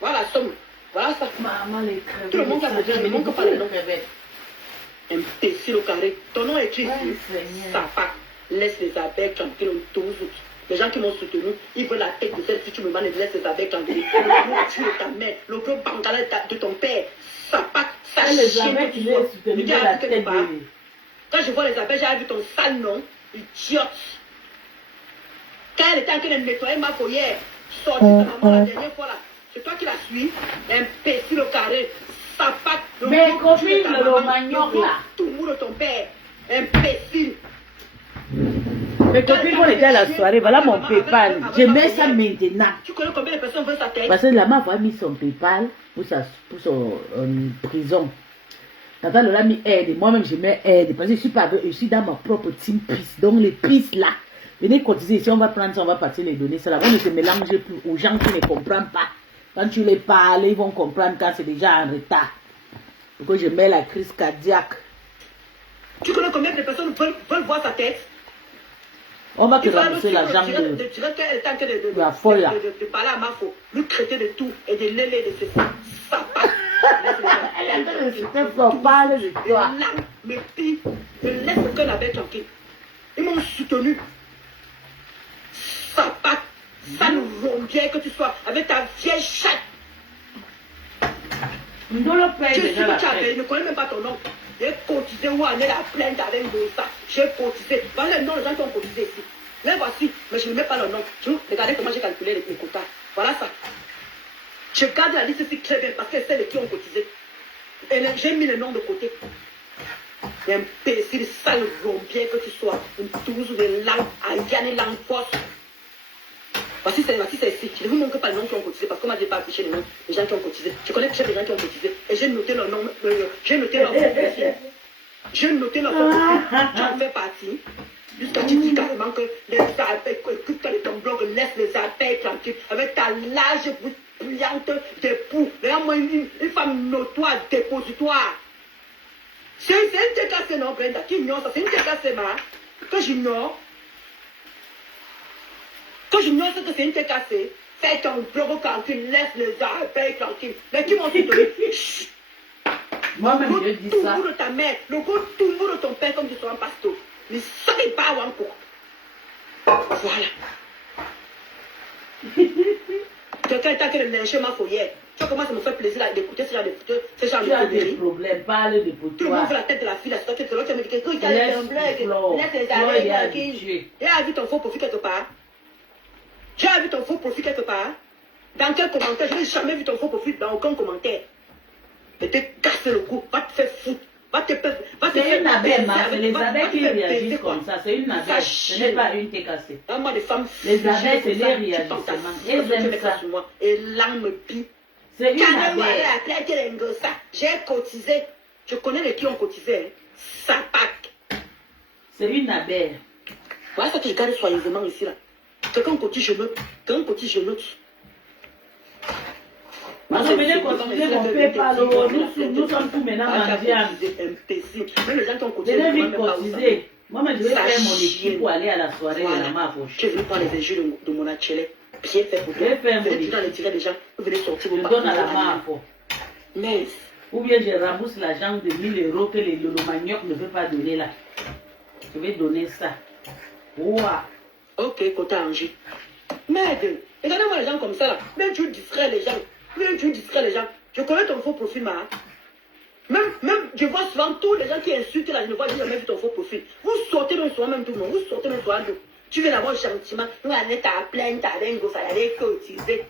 Voilà la somme. Voilà ça. Maman, les crevettes. Tout le monde a besoin, ça, ne manque pas les noms. crevettes. Imbécile au carré. Ton nom est écrit Ouais, ici. Seigneur. Ça part. Laisse les abeilles tranquilles, on tous. Les gens qui m'ont soutenu, ils veulent la tête de celle si tu me demandes de laisser les abeilles tranquilles. Le gros tue de ta mère, le gros bangala de ton père. Ça part, ça Et les chie abeilles que qui tu les sois. soutenu Mais de tu as la vu quelque tête part. de... Quand je vois les abeilles, j'ai vu ton sale nom, idiote. Quand elle était en train de nettoyer ma foyer, sortie de ta maman la dernière fois là, c'est toi qui la suis, imbécile au carré, sapate, Mais gros cul de copine, ta le maman, romagnoc, gros là. tout le monde de ton père, imbécile. Mes copines, on était à la soirée, voilà mon PayPal. Je mets ça maintenant. Tu connais combien de personnes veulent sa tête? Parce que la maman a mis son PayPal pour son prison. Tata Lola a mis aide. Moi-même, je mets aide. Parce que je suis dans ma propre team peace. Donc, les peace là, venez cotiser ici, on va prendre ça, on va partir les donner. Ça là, on ne se mélange plus aux gens qui ne comprennent pas. Quand tu les parles, ils vont comprendre quand c'est déjà en retard. Donc, je mets la crise cardiaque. Tu connais combien de personnes veulent voir sa tête? On va te rembourser l'argent de la folle là. De parler à ma faute, lui traiter de tout et de l'ailer de ceci. Ça passe. Elle est en train de se parler de toi. Me pille, ne laisse aucun abeille tranquille. Ils m'ont soutenu. Ça passe. Ça nous rend bien que tu sois avec ta vieille chatte. Nous le paye Je suis déjà la que tu as payé, fête. je ne connais même pas ton nom. J'ai cotisé où en est la plainte avec ça. J'ai cotisé. Voilà le nom des gens qui ont cotisé ici. Mais voici, mais je ne mets pas le nom. Regardez comment j'ai calculé les quotas. Voilà ça. Je garde la liste ici très bien parce que c'est celles qui ont cotisé. Et j'ai mis le nom de côté. Imbécile, sale rombier que tu sois. Une touze de langue, Ayane langue force. Voici c'est ici. Je ne vous montre pas les noms qui ont cotisé parce qu'on m'a dit pas afficher les noms des gens qui ont cotisé. Je connais déjà des gens qui ont cotisé. Et j'ai noté leur nom. J'ai noté leur nom. J'ai noté leur nom. Tu en fais partie. Jusqu'à tu dis carrément que les abeilles, écoute de ton blog, laisse les abeilles tranquilles avec ta large brillante d'époux. Regarde-moi une femme notoire, dépositoire. C'est une TKC, non, Brenda? Qui ignore ça? C'est une TKC, ma. Que j'ignore. Que j'ignore ce que c'est une TKC. Fais ton blog tranquille, laisse les abeilles tranquilles. Mais qui m'ont soutenu? Moi-même, je dis ça. Le gros de ta mère, le gros tout de ton père comme tu sois un pasteur. Mais ça n'est pas encore. Voilà. Quelqu'un est en train de lyncher ma foyer. Tu vois comment ça me fait plaisir d'écouter ce genre de Tu as des problèmes, parle de pour tout le monde veut toi. la tête de la fille, la stockée, que l'autre me dit que il y a Laisse un blague. Flo. Laisse les Flo, abeilles il est tranquilles. habitué. J'ai vu ton faux profil quelque part. J'ai vu ton faux profil quelque part. Dans quel commentaire? Je n'ai jamais vu ton faux profil dans aucun commentaire. Mais te casse le cou, va te faire foutre. C'est une abeille, c'est les abeilles qui réagissent comme ça. C'est une abeille. Ce n'est pas une TKC. Moi, des femmes Les abeilles, c'est les réagissements. Elles aiment ça. Et l'âme me plie. C'est une abeille. J'ai cotisé. Je connais les qui ont cotisé. Hein. Ça pack. C'est une abeille. Voilà ça que je garde soigneusement ici. Là. Quelqu'un cotise, je note. Quelqu'un cotise, je note. Nous venez continuer mon PayPal. Nous sommes tous maintenant mendiants. Même les gens qui ont cotisé. Venez vite cotiser. Moi, je vais faire mon équipe pour aller à la soirée de la Mafouche. Je vais prendre les injures de mon atelier. Bien fait pour toi. Je vais faire mon équipe. Dans les tirets des gens, vous venez sortir Je donne à la Mafouche. Mais. Ou bien je rembourse l'argent de 1000 € que le manioc ne veut pas donner là. Je vais donner ça. Ouah. Ok, côté Angie. Merde. Regardez-moi les gens comme ça là. Même tu distrais les gens. Je connais ton faux profil, ma. Même, je vois souvent tous les gens qui insultent là, je ne vois jamais vu ton faux profil. Vous sortez d'un soir même tout le monde, vous sortez d'un soir deux. Tu viens d'avoir gentiment, nous allons ta plainte, ta dingue, ça allait cotiser.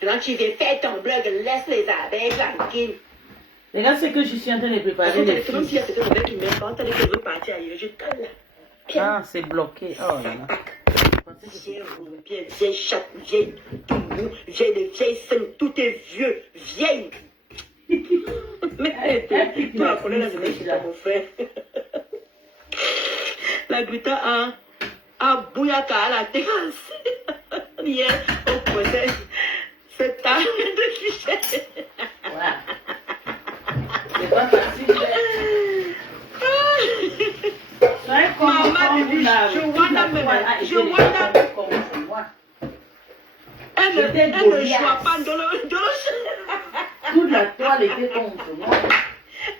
Maintenant tu viens faire ton blog, laisse les abeilles tranquilles. Regarde ce que je suis en train de préparer. C'est comme si c'était avec une même quand elle veut partir ailleurs. Je cale là. Ah, c'est bloqué. Oh là là. Vieille roupienne, vieille chatte, vieille tout mou, vieille seins, tout est vieux, vieille. Mais tu la connais la jeunesse, mon frère. La Grita a bouillaka à la terrasse. Hier, on posait cette table de cliché. Voilà. C'est pas facile. Maman, je vois la même. Je vois la même. Elle ne joue pas dans le toute la toile était contre moi.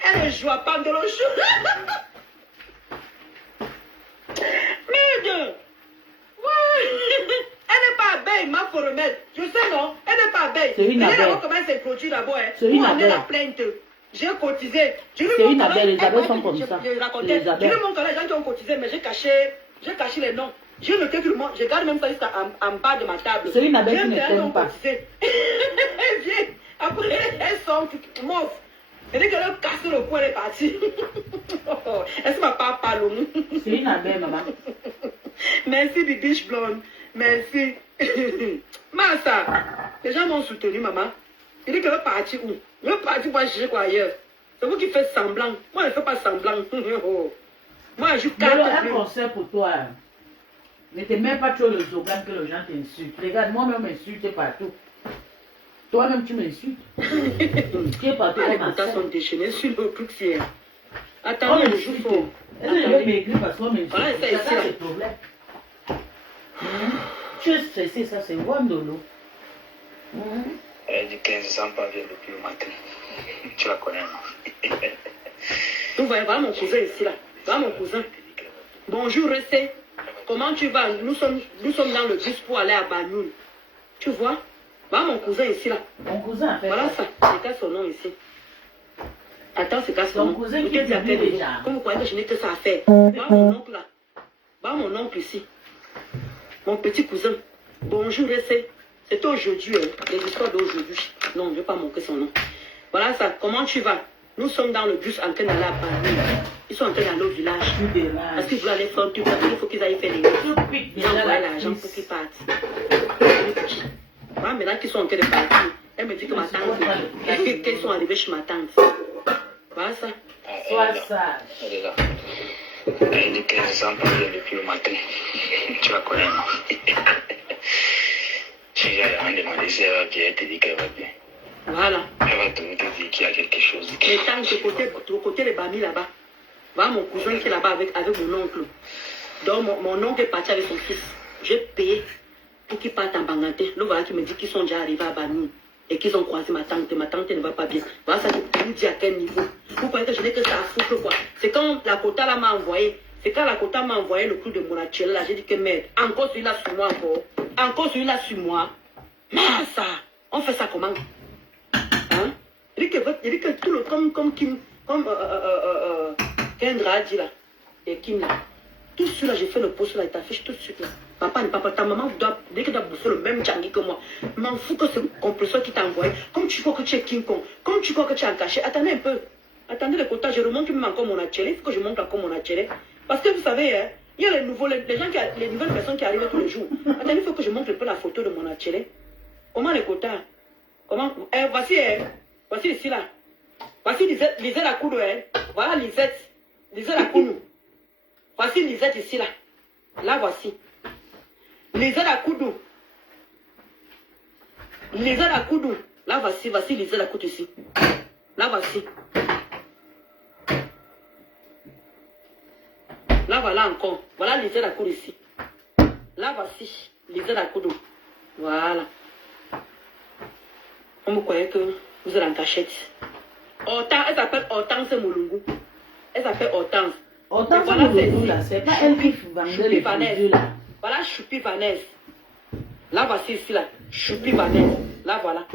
Elle ne joue pas dans le chou. Merde. Elle n'est pas belle, il faut remettre. Je sais non, elle n'est pas belle. C'est une abeille. Comment elle s'est produite d'abord. C'est une abeille. la plainte. J'ai cotisé. C'est une abeille, les abeilles sont comme ça. Je lui montre les gens qui ont cotisé, mais j'ai caché les noms. Je ne sais que le monde, je garde même ça jusqu'en bas de ma table. C'est une abeille qui ne t'aime pas. Elle vient, après elle sort mauve. Elle dit qu'elle a cassé le poing, elle est partie. Elle ne m'a pas parlé. C'est une abeille, maman. Merci, Bibiche Blonde. Merci. Massa, les gens m'ont soutenu, maman. Il dit qu'elle est partie où? Elle est partie pour chercher quoi ailleurs. C'est vous qui faites semblant. Moi, je ne fais pas semblant. Moi, je garde. Un conseil pour toi. Ne te mets pas trop le slogan que les gens t'insultent. Regarde, moi-même, m'insulte partout. Toi-même, tu m'insultes. Tu es partout. Les comptes sont déchaînés sur le truc, c'est. Attendez, le jour fort. Est-ce que je vais m'écrire parce qu'on m'insulte? Voilà, c'est ça le problème. Tu es stressé, ça c'est Wandolo. Elle dit qu'elle ne sent pas bien depuis le matin. Tu la connais, non? Vous voyez, voilà mon cousin ici, là. Voilà mon cousin. Bonjour, Ressé. Comment tu vas? Nous sommes dans le bus pour aller à Banyoul. Tu vois? Voilà mon cousin ici, là. Mon cousin a fait voilà ça. C'est quoi son nom ici? Attends, c'est quoi son nom? Ton cousin qui dit déjà. Comme vous croyez que je n'ai que ça à faire. Voilà mon oncle, là. Voilà mon oncle ici. Mon petit cousin. Bonjour, Ressé. C'est aujourd'hui, hein, les histoires d'aujourd'hui. Non, je ne vais pas manquer son nom. Voilà ça. Comment tu vas? Nous sommes dans le bus en train d'aller à Paris. Ils sont en train d'aller au village. Parce qu'ils veulent aller faire un truc. Il faut qu'ils aillent faire les choses. Ils envoient l'argent pour qu'ils partent. Voilà, maintenant qu'ils sont en train de partir. Elle me dit que ma tante, qu'ils sont arrivés chez ma tante. Voilà ça. Sois sage. Elle est là. Elle dit qu'elle ne sent pas bien depuis le matin. Tu la connais, non? Si j'ai rien demandé si elle va bien, elle te dit qu'elle va bien. Voilà. Elle va te dire qu'il y a quelque chose. Les tantes de côté de Bami là-bas. Voilà mon cousin qui est là-bas avec mon oncle. Donc mon oncle est parti avec son fils. J'ai payé pour qu'il parte en Banganté. Le voilà qui me dit qu'ils sont déjà arrivés à Bami et qu'ils ont croisé ma tante. Ma tante ne va pas bien. Voilà ça qui me dit à quel niveau. Vous croyez que je n'ai que ça à foutre quoi. C'est quand la Kota là m'a envoyé. C'est quand la Kota m'a envoyé le coup de mon actuel là. J'ai dit que merde, encore celui-là sur moi encore. Encore celui-là sur moi. Mais ça, on fait ça comment? Hein? Il dit que tout le comme Kendra a dit là, et Kim là, tout de suite là, j'ai fait le post là, il t'affiche tout de suite là. Papa, ta maman doit bouffer le même Djangi que moi. M'en fous que c'est le compresseur qui t'a envoyé. Comme tu crois que tu es King Kong, comme tu crois que tu es en cachet, attendez un peu. Attendez le quota, je remonte même encore mon atelier. Il faut que je monte encore mon atelier. Parce que vous savez, hein, il y a les nouvelles personnes qui arrivent tous les jours. Attendez, il faut que je montre un peu la photo de mon atelier. Comment les quotas? Comment? Voici ici là. Voici Lisette à Koudou. Voilà Lisette. Lisette à Koudou. Voici Lisette ici là. Là voici. Lisette à Koudou. Lisette à Koudou. Là voici Lisette à Koudou ici. Là voici. Là voilà encore. Voilà Lisette à Koudou ici. Là voici Lisette à Koudou. Voilà. On me croyait que vous êtes en cachette. Hortense, elle s'appelle Hortense Moulungu. Elle s'appelle Hortense. Hortense Moulungu là, c'est pas elle qui vendait les produits là. Voilà Choupi Vanesse. Là voici ici là. Choupi Vanesse. Là voilà.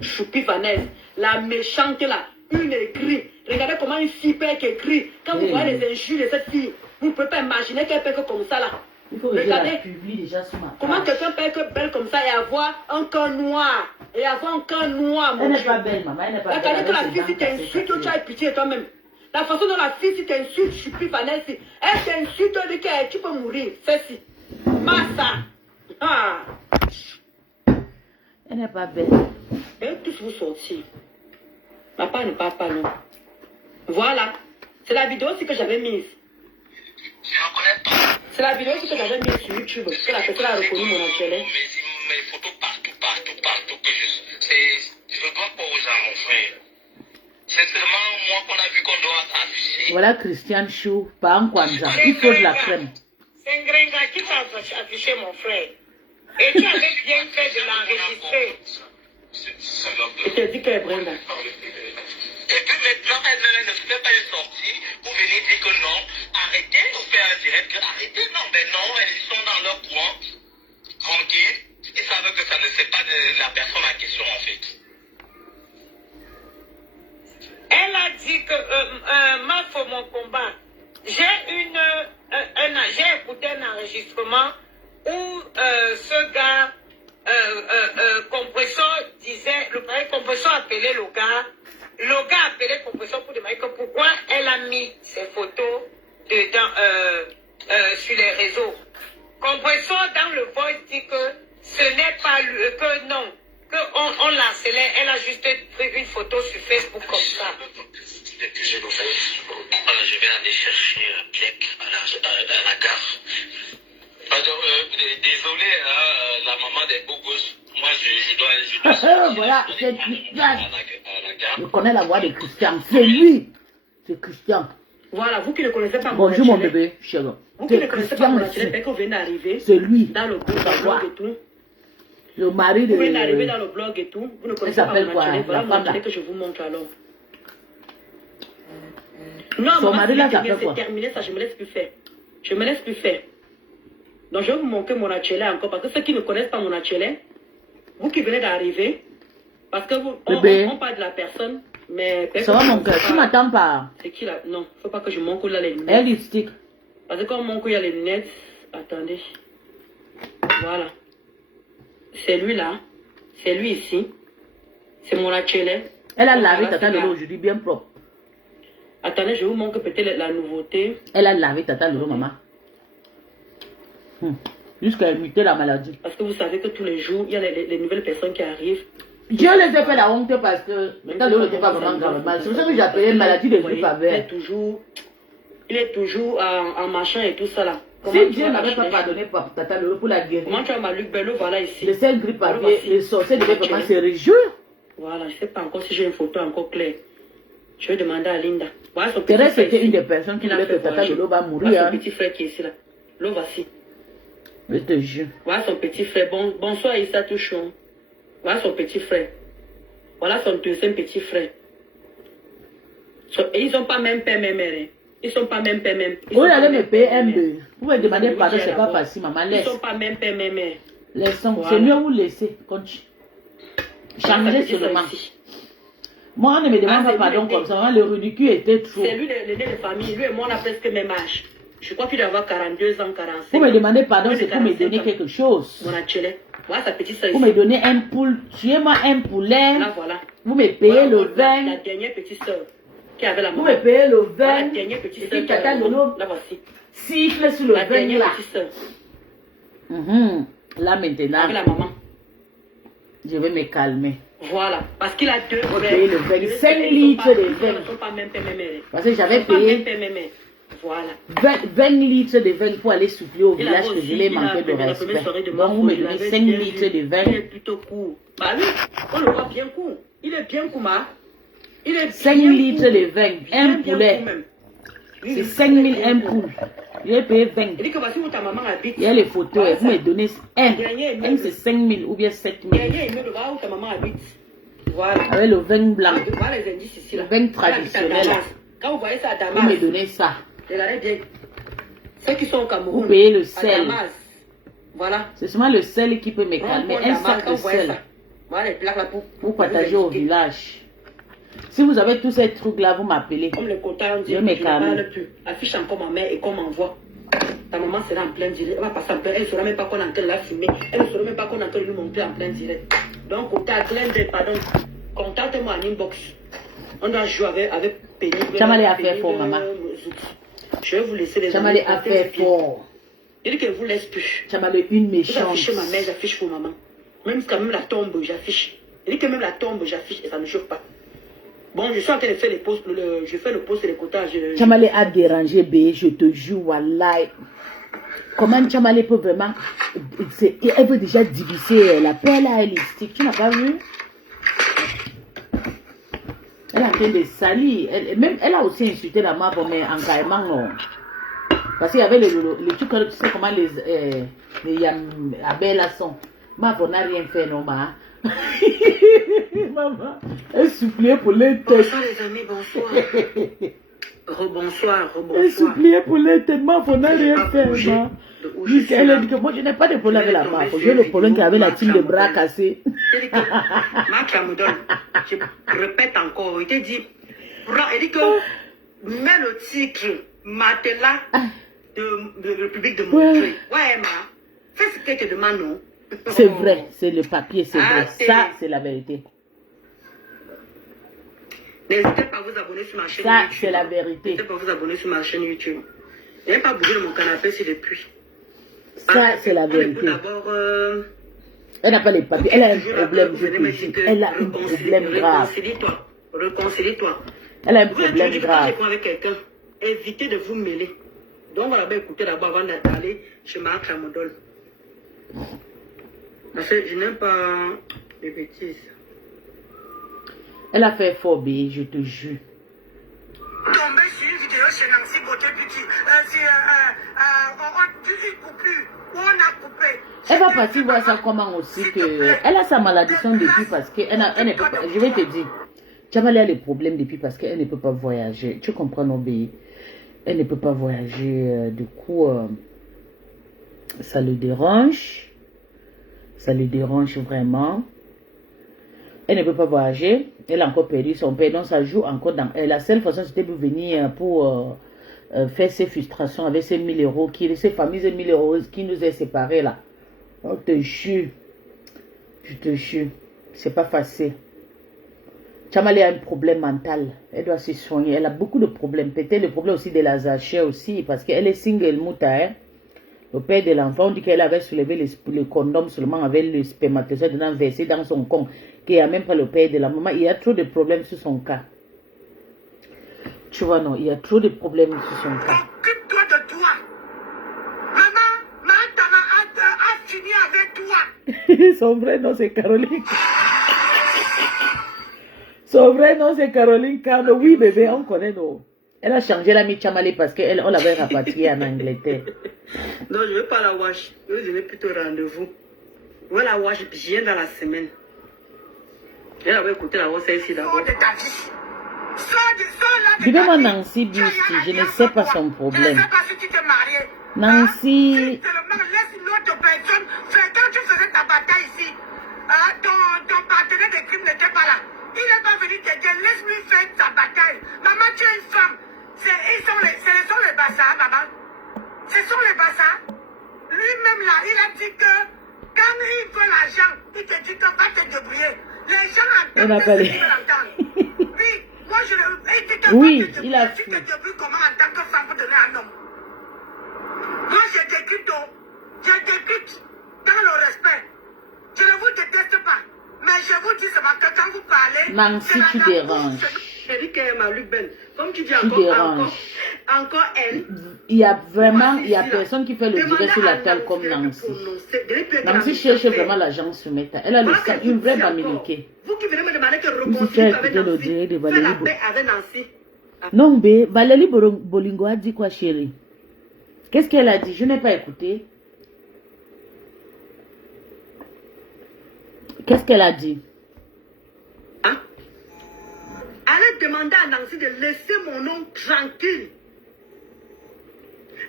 Choupi Vanesse. La méchante là. Une écrit. Regardez comment une fille peut écrit. Quand vous voyez les injures de cette fille, vous ne pouvez pas imaginer qu'elle peut que comme ça là. Il faut que je la publie déjà sur ma page. Comment quelqu'un peut être belle comme ça et avoir un cœur noir? et avoir un cœur noir, mon Elle n'est Dieu. pas belle, maman. Elle n'est pas La belle. qualité de la avec fille, ses si dents t'insultes, cassées. tu as pitié de toi-même. La façon dont la fille, si t'insultes, je suis plus Vanessa. Elle t'insulte, elle dit que tu peux mourir. Celle-ci. Massa. Ah. Elle n'est pas belle. Et tous vous sortir. Ma part ne parle pas, non. Voilà. C'est la vidéo aussi que j'avais mise. C'est la vidéo aussi que j'avais mise sur YouTube. Que la personne a reconnu mon enculé. Mes photos partout que je dois pas aux gens, mon frère. C'est seulement moi qu'on a vu qu'on doit afficher. Voilà Christian Chou, pas un Kwanzaa. Il faut de la crème. C'est un gringa qui t'a affiché, mon frère. Et tu avais bien fait de l'enregistrer. Et tu as dit qu'elle est Brenda. Et puis maintenant, elle ne fait pas une sortie pour venir dire que non, arrêtez de faire un direct, arrêtez, non, mais non, elles sont dans leur coin, tranquille, ils savent que ça ne c'est pas de la personne en question en fait. Elle a dit que, ma for mon combat, j'ai écouté un enregistrement où ce gars, compresseur disait, le compresseur appelait le gars appelait compresseur pour demander que pourquoi elle a mis ses photos dedans, sur les réseaux. Compresseur dans le voice dit que ce n'est pas lui, que non, qu'on l'harcelait, elle a juste pris une photo sur Facebook comme ça. Voilà, je vais aller chercher Black à la gare. Désolé, hein, la maman des beaux gosses. Moi, je dois Voilà, c'est à Christian. la gare. Je connais la voix de Christian. C'est lui. C'est Christian. Voilà, vous qui ne connaissez pas Bonjour mon enculé, bébé, chérie. vous qui ne C'est connaissez pas Christian mon enculé, ici. dès qu'on vient d'arriver C'est lui. dans le blog voix. et tout, Le mari de... vous venez d'arriver dans le blog et tout, vous ne connaissez pas s'appelle mon quoi, enculé, voilà la mon femme enculé là? que je vous montre alors. Non, Son maman, mari là c'est s'appelle terminé, quoi? c'est terminé, ça, je me laisse plus faire. Je me laisse plus faire. Donc, je vais vous montrer mon enculé encore, parce que ceux qui ne connaissent pas mon enculé, vous qui venez d'arriver, parce que vous, Bébé. on parle de la personne, mais... Ça va mon cœur, tu m'attends pas. C'est qui là? Non, faut pas que je montre là les lunettes. Elle lipstick. Parce que quand mon cou, il y a les lunettes, attendez. Voilà. C'est lui là. C'est lui ici. C'est mon achélé. Elle a lavé Voilà, Tata c'est Lolo là. aujourd'hui bien propre. Attendez, je vous montre peut-être la nouveauté. Elle a lavé Tata Lolo, maman. Jusqu'à imiter la maladie. Parce que vous savez que tous les jours, il y a les nouvelles personnes qui arrivent. Je les ai fait la honte parce que Tata Lolo n'était pas vraiment grave. C'est pour ça que j'ai appelé maladie de grippe avère. Il est toujours en machin et tout ça là. Si Dieu n'avait pas pardonné pour Tata Lolo pour la guérir, Comment tu as ma Luc Bello, voilà ici. le seul grippe aviaire, les sorciers devaient vraiment se réjouir. Voilà, je ne sais pas encore si j'ai une photo encore claire. Je vais demander à Linda. Voilà son petit Thérèse frère était ici. une des personnes qui Il a voulait que fait Tata voyager. Lolo va Voilà mourir. son Hein. petit frère qui est ici là. Le voici. Je te jure. Voilà son petit frère. Bonsoir Issa Touchon. Voilà son petit frère. Voilà son deuxième petit frère. Et ils sont pas même père, même mère. Hein. Ils sont pas même père, même. Vous allez me payer un peu. Vous me demandez pardon, c'est pas facile, maman. Ils Laisse. sont pas même père, même mère. Laissons. Voilà. C'est mieux vous laisser. Continue. Changez seulement. Moi, on ne me demande pas pardon comme ça. Maman, le ridicule était trop. C'est lui l'aîné de famille. Lui et moi, on a presque le même âge. Je crois qu'il doit avoir 42 ans, 45 ans. Vous me demandez pardon, Lui, c'est de pour me 45 donner ans. quelque chose. Mon achélé. Voilà sa petite soeur Vous ici. me donnez un poule. Tuez-moi un poulet. Là, voilà. Vous me payez Voilà, le la vin. dernière petite soeur qui avait la Vous maman. me payez le Voilà, vin. la dernière petite Et soeur. puis Tata Lolo Là, voici. siffle sur le La vin dernière là. petite soeur. Là Avec maintenant, la maman. je vais me calmer. Voilà. Parce qu'il a deux Vous frères. payez le vin. Ils 5 sont litres pas- de Ils vin. ne sont pas même père, même mère. Parce que Ils j'avais sont pas même payé père, même mère. Voilà. 20 litres de vin pour aller souffler au Il village avait que aussi, je l'ai il a manqué de fait la première respect. soirée de Donc vous Marfou, me il donnez avait 5 bien litres vu. de vin. Il est plutôt court. Bah lui, on le voit bien court. Il est bien court, ma. Il est 5 bien litres court. de vin. Bien, Un bien poulet. court même. Lui, C'est il 5 est 000 bien un court. poule. Je vais payer 20. Il dit que voici où ta maman habite. Il y a les photos. Voilà Vous me ça. donnez un. Dernier Un immeuble. c'est 5 000 ou bien 7 000. Dernier immeuble, voilà où ta maman habite. Voilà. Avec le vin blanc. Voilà les indices ici. Là. Le vin Elle habite à traditionnel. Damas. Quand vous voyez ça à Vous Damas, me donnez ça. regardez bien. Ceux qui sont au Cameroun. Vous payez le à sel. Damas. Voilà. C'est seulement le sel qui peut me calmer. Un sac quand de vous voyez sel ça. Voilà les plaques là pour partager au village. Si vous avez tous ces trucs-là, vous m'appelez. Comme le quota, on dit, Je je me ne calme. parle plus. Affiche encore ma mère et qu'on m'envoie. Ta maman sera en plein direct. Elle va passer en plein. Elle ne saura même pas qu'on est en train de la filmer. Elle ne saura même pas qu'on est en train de nous montrer en plein direct. Donc, au pardon, contacte-moi en inbox. On doit jouer avec Pénible. Chamale a fait fort, maman. Je vais vous laisser les Chamale a fait fort. Il dit qu'elle vous laisse plus. Chamale une Vous méchante. affichez ma mère, j'affiche pour maman. Même quand même la tombe, j'affiche. Il dit que même la tombe, j'affiche et ça ne chauffe pas. Bon, je suis en train de faire les posts, je fais le post et les quotas. Chamale a dérangé, B, je te jure, wallahi. Comment Chamale peut vraiment... Elle veut déjà diviser la paix là, elle est stick. Tu n'as pas vu? Elle a fait des salis. Elle a aussi insulté la mère, mais en carrément, non. Parce qu'il y avait les trucs, tu sais comment les abeilles sont. Ma on n'a rien fait, non, ma. Maman, elle suppliait pour les têtes. Bonsoir les amis, bonsoir. Rebonsoir, rebonsoir. Elle suppliait pour les têtes, ma on n'a rien fait, ma. Elle a dit que moi je n'ai pas de problème avec la map. J'ai le problème qu'elle avait la team de bras cassés. Marc Lamoudon, je répète encore, il te dit, il dit que mets le titre Matelas de République de Montreuil. Ouais, ma, fais ce que tu demandes, non? C'est vrai, c'est le papier, c'est vrai. Ça, c'est la vérité. N'hésitez pas à vous abonner sur ma chaîne ça, YouTube. Ça, c'est la vérité. N'hésitez pas à vous abonner sur ma chaîne YouTube. Je n'ai pas bougé de mon canapé sur les pluies. Ça, c'est la vérité. Elle n'a pas les papiers. Elle a un problème. Elle a un problème grave. Réconcilie-toi. Réconcilie-toi. Elle a un problème grave. Quand avec quelqu'un, évitez de vous mêler. Donc, voilà, ben, écoutez d'abord avant d'aller chez Marc Lamoudol. Parce que je n'aime pas les bêtises. Elle a fait fort, B, je te jure. Tombé sur une vidéo chez Nancy Beauté Beauty. On a coupé. Elle va partir voir ça comment aussi que... Elle a sa malédiction depuis parce qu'elle ne peut pas... Je vais te dire. Chamale a les problèmes depuis parce qu'elle ne peut pas voyager. Tu comprends, non, B? Elle ne peut pas voyager. Du coup, ça le dérange. Ça le dérange vraiment. Elle ne peut pas voyager. Elle a encore perdu son père. Donc, ça joue encore dans... La seule façon, c'était de venir pour faire ses frustrations avec ces 1000 euros, ces familles 1000 euros qui nous est séparés là. On te jure. Je te jure. C'est pas facile. Chamale a un problème mental. Elle doit se soigner. Elle a beaucoup de problèmes. Peut-être le problème aussi de la Zaché aussi. Parce qu'elle est single mouta. Hein? Le père de l'enfant, on dit qu'elle avait soulevé le condom seulement avec le spermatozoïde versé dans son con. Qu'il n'y a même pas le père de la maman. Il y a trop de problèmes sur son cas. Tu vois, non, il y a trop de problèmes sur son cas. Occupe-toi de toi. Maman a fini avec toi. Son vrai nom, c'est Caroline. Son vrai nom, c'est Caroline Carlo. Oui, bébé, on connaît, non. Elle a changé la Chamale parce qu'on l'avait rapatriée en Angleterre. Non, je ne veux pas la wash. Je veux donner plutôt rendez-vous. Je veux la wash, je viens dans la semaine. Elle avait écouté la voix ici d'abord. Sors de ta vie. Dis-moi Nancy Busti, je ne sais pas son problème. Je ne sais pas si tu t'es marié. Nancy. Seulement laisse une autre personne faire. Quand tu faisais ta bataille ici, ton partenaire de crime n'était pas là. Il n'est pas venu t'aider. Laisse-lui faire sa bataille. Maman, tu es une femme. Ce sont les bassards, maman. Ce sont les bassards. Lui-même là, il a dit que quand il veut l'argent, il te dit que va te débrouiller. Les gens entendent ce qu'ils veulent entendre. Oui, moi je le... Oui, il a Tu te débrouilles comment en tant que femme pour donner un homme. Moi je t'écoute, dans le respect. Je ne vous déteste pas. Mais je vous dis seulement que quand vous parlez... Nancy, tu déranges. Elle dit qu'elle m'a lu Ben. Comme tu dis encore elle. Il y a vraiment, personne qui fait le direct sur la table comme Nancy. Nancy cherche vraiment l'argent sur Meta. Elle a le sang, une vraie américaine. Vous qui venez me demander que reconstruire avec Nancy, fais la paix avec Nancy. Non, mais Valérie Bolingo a dit quoi, chérie? Qu'est-ce qu'elle a dit? Je n'ai pas écouté. Qu'est-ce qu'elle a dit? Hein? Allez demander à Nancy de laisser mon nom tranquille.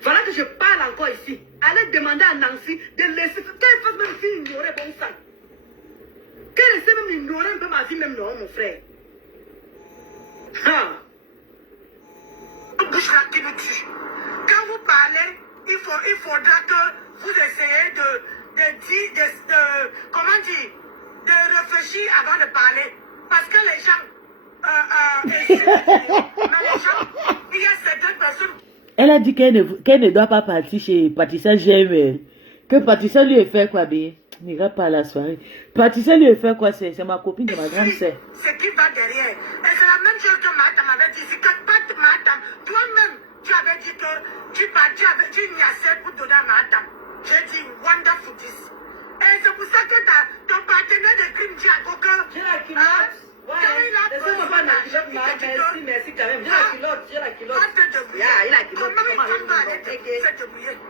Voilà que je parle encore ici. Allez demander à Nancy de laisser... Qu'elle fasse même si ignorer bon sang. Qu'elle essaie même ignorer un peu ma vie même non, mon frère. Ah. Bouche là qui nous tue. Quand vous parlez, il faudra que vous essayez de comment dire, de réfléchir avant de parler. Parce que les gens... mais les gens, il y a certaines personnes... Elle a dit qu'elle ne doit pas partir chez Patricia J'aime. Que Patricia lui ait fait quoi, bien? N'ira pas à la soirée. Patricia lui ait fait quoi? C'est ma copine de ma grande sœur. C'est qui va derrière. Et c'est la même chose que Matam avait dit. C'est que Matam, toi-même, tu avais dit que tu n'y assez pour donner à Matam. J'ai dit, wonderful this. Et c'est pour ça que ton partenaire de crime dit à Coco. J'ai la culotte. Laissez-moi pas ma culotte, merci quand même. J'ai la culotte. Il a la culotte.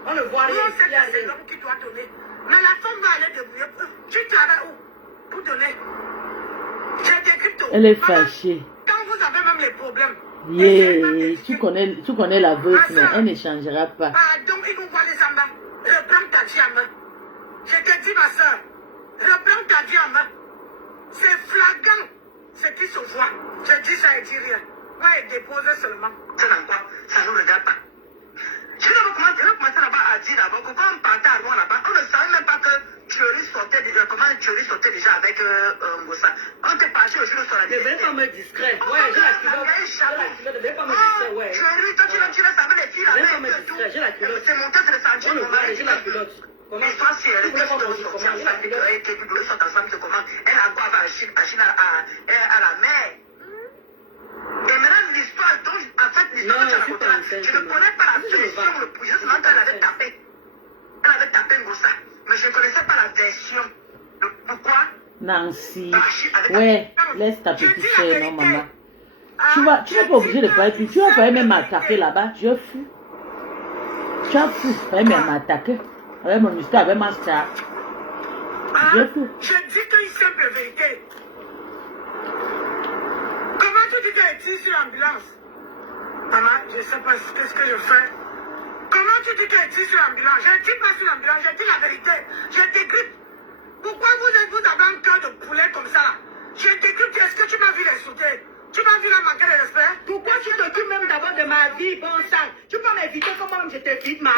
On ne voit rien. C'est l'homme qui doit donner. Mais la femme va aller débrouiller. Tu travailles où pour donner? J'ai décrit tout. Elle est fâchée. Quand vous avez même les problèmes. Yeah, tu connais la veuve, mais elle ne changera pas. Donc, ils nous voient les en bas. Reprends ta vie en main. Je te dis, ma soeur, reprends ta vie en main. C'est flagrant ce qui se voit. Je dis ça et dis rien. Ouais, dépose seulement. C'est dans quoi? Ça ne nous regarde pas. Je vais commencer là-bas à dire d'abord que quand on partait à Rouen là-bas, on ne savait même pas que Thierry sortait déjà, déjà avec Ngossa. On était parti au jour de son Ne vais pas me discret. Ouais, j'ai la culotte. Ne vais pas me discret, ouais. Thierry, toi tu restes avec les filles là-bas. Ne vais pas me discret, j'ai la culotte. C'est monté, c'est le sentier. On le voit, j'ai la culotte. L'histoire, c'est elle était sortie ensemble, que les deux sont ensemble, comment elle a quoi à la mer. Et maintenant, l'histoire, donc, en fait, l'histoire que tu as racontée là, je ne connais pas la version, le projet, seulement qu'elle avait tapé. Elle avait tapé Ngossa. Mais je ne connaissais pas la version. Pourquoi? Nancy. Ouais, laisse ta petite soeur, non, maman. Tu n'es pas obligé de parler plus. Tu vas pas même m'attaquer là-bas. Tu es fou. Tu es fou. Tu vas même m'attaquer. Avec mon histoire, avec ma star. Tu es fou. Je dis qu'une simple vérité. Comment tu dis qu'elle est sur l'ambulance? Maman, je ne sais pas ce que je fais. Comment tu dis qu'elle est sur l'ambulance? Je ne dis pas sur l'ambulance, je dis la vérité. Je décrypte. Pourquoi vous avez un cœur de poulet comme ça? Je décrypte, est-ce que tu m'as vu l'insulter? Tu m'as vu la manquer de respect? Pourquoi tu t'occupes même d'abord de ma vie, bon sang? Tu peux m'inviter comme moi-même je t'invite, ma?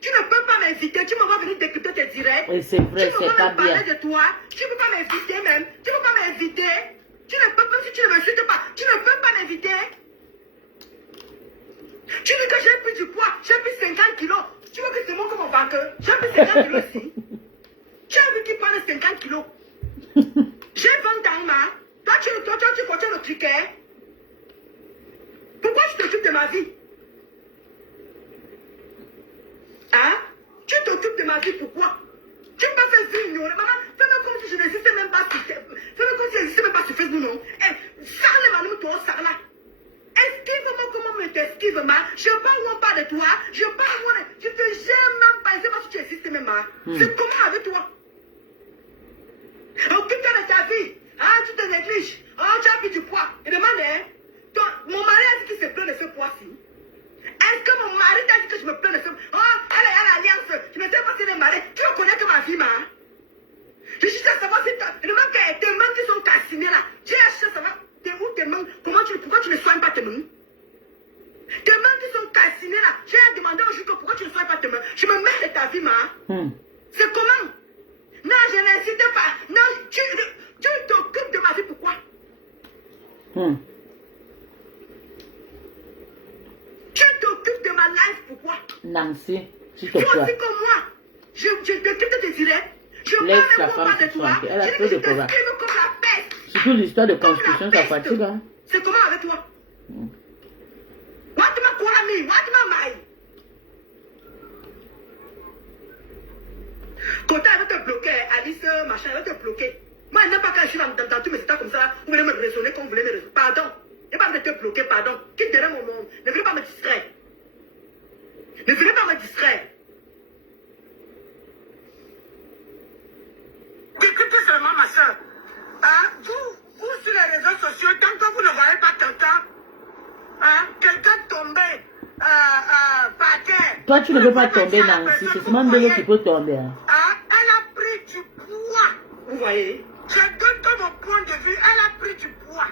Tu ne peux pas m'inviter, tu me vas venir décrypter tes directs. Et c'est vrai, c'est pas bien. Tu ne peux pas parler de toi, tu ne peux pas m'inviter même. Tu ne peux pas m'inviter. Tu ne peux, même si tu ne m'insultes pas, tu ne peux pas m'inviter. Tu dis que j'ai pris du poids, j'ai pris 50 kilos. Tu veux que c'est moi comme mon vainqueur? J'ai pris 50 kilos aussi. Tu as vu qui parle de 50 kilos? J'ai 20 ans, ma. Toi, tu continues le cricket. Pourquoi tu t'occupes de ma vie? Hein? Tu t'occupes de ma vie, pourquoi? Tu me fais faire ignorer. Maman, fais-le comme si je n'existais même pas sur fais-le comme si je n'existais même pas sur Facebook, non? Eh, sale les toi, sale là. Esquive-moi comment me t'esquive, ma. Je parle pas de toi. Je parle, je te gêne même pas. Je sais pas si tu existes même, ma. C'est comment avec toi? Occupe-toi de ta vie. Ah, tu te négliges. Ah, tu as pris du poids. Et demande, hein? Mon mari a dit qu'il se plaint de ce poids-ci. Est-ce que mon mari t'a dit que je me plains de ce... Oh, elle est à l'alliance. Je ne sais pas si elle est mariée. Tu ne connais que ma vie, ma. Je cherche à savoir si tes mains qui sont calcinées là. J'ai cherché à savoir où tes mains. Pourquoi tu ne soignes pas tes mains? Tes mains qui sont calcinées là. J'ai demandé au juge pourquoi tu ne soignes pas tes mains. Je me mets de ta vie, ma. C'est comment? Non, je n'insiste pas. Non, tu t'occupes de ma vie, pourquoi? Tu t'occupes de ma life, pourquoi? Nancy, s'il te Toi plaît. aussi comme moi. Je t'occupe de tes directs. Je Laisse parle ta même femme pas de se toi. tranquille. Elle a Je peu dis de que je courage. t'estime comme la peste. Surtout l'histoire de Comme la constitution, ça peste. fatigue. Hein? C'est comment avec toi? What ma Kwame? What ma Mai? Quand elle veut te bloquer, Alice, machin, elle veut te bloquer. Moi, elle n'aime pas quand je suis dans tous mes états comme ça. Vous venez me raisonner comme vous voulez me raisonner. Pardon. Il ne va pas te bloquer, pardon. Quitte derrière mon monde. Ne venez pas me distraire. Ne venez pas me distraire. Écoutez seulement, ma soeur. Hein? Vous, sur les réseaux sociaux, tant que vous ne voyez pas quelqu'un, hein? Quelqu'un tomber par terre. Toi, tu ne peux pas tomber, Nancy. C'est seulement de l'eau qui peut tomber. Hein? Hein? Elle a pris du poids. Vous voyez? Je donne que mon point de vue. Elle a pris du poids.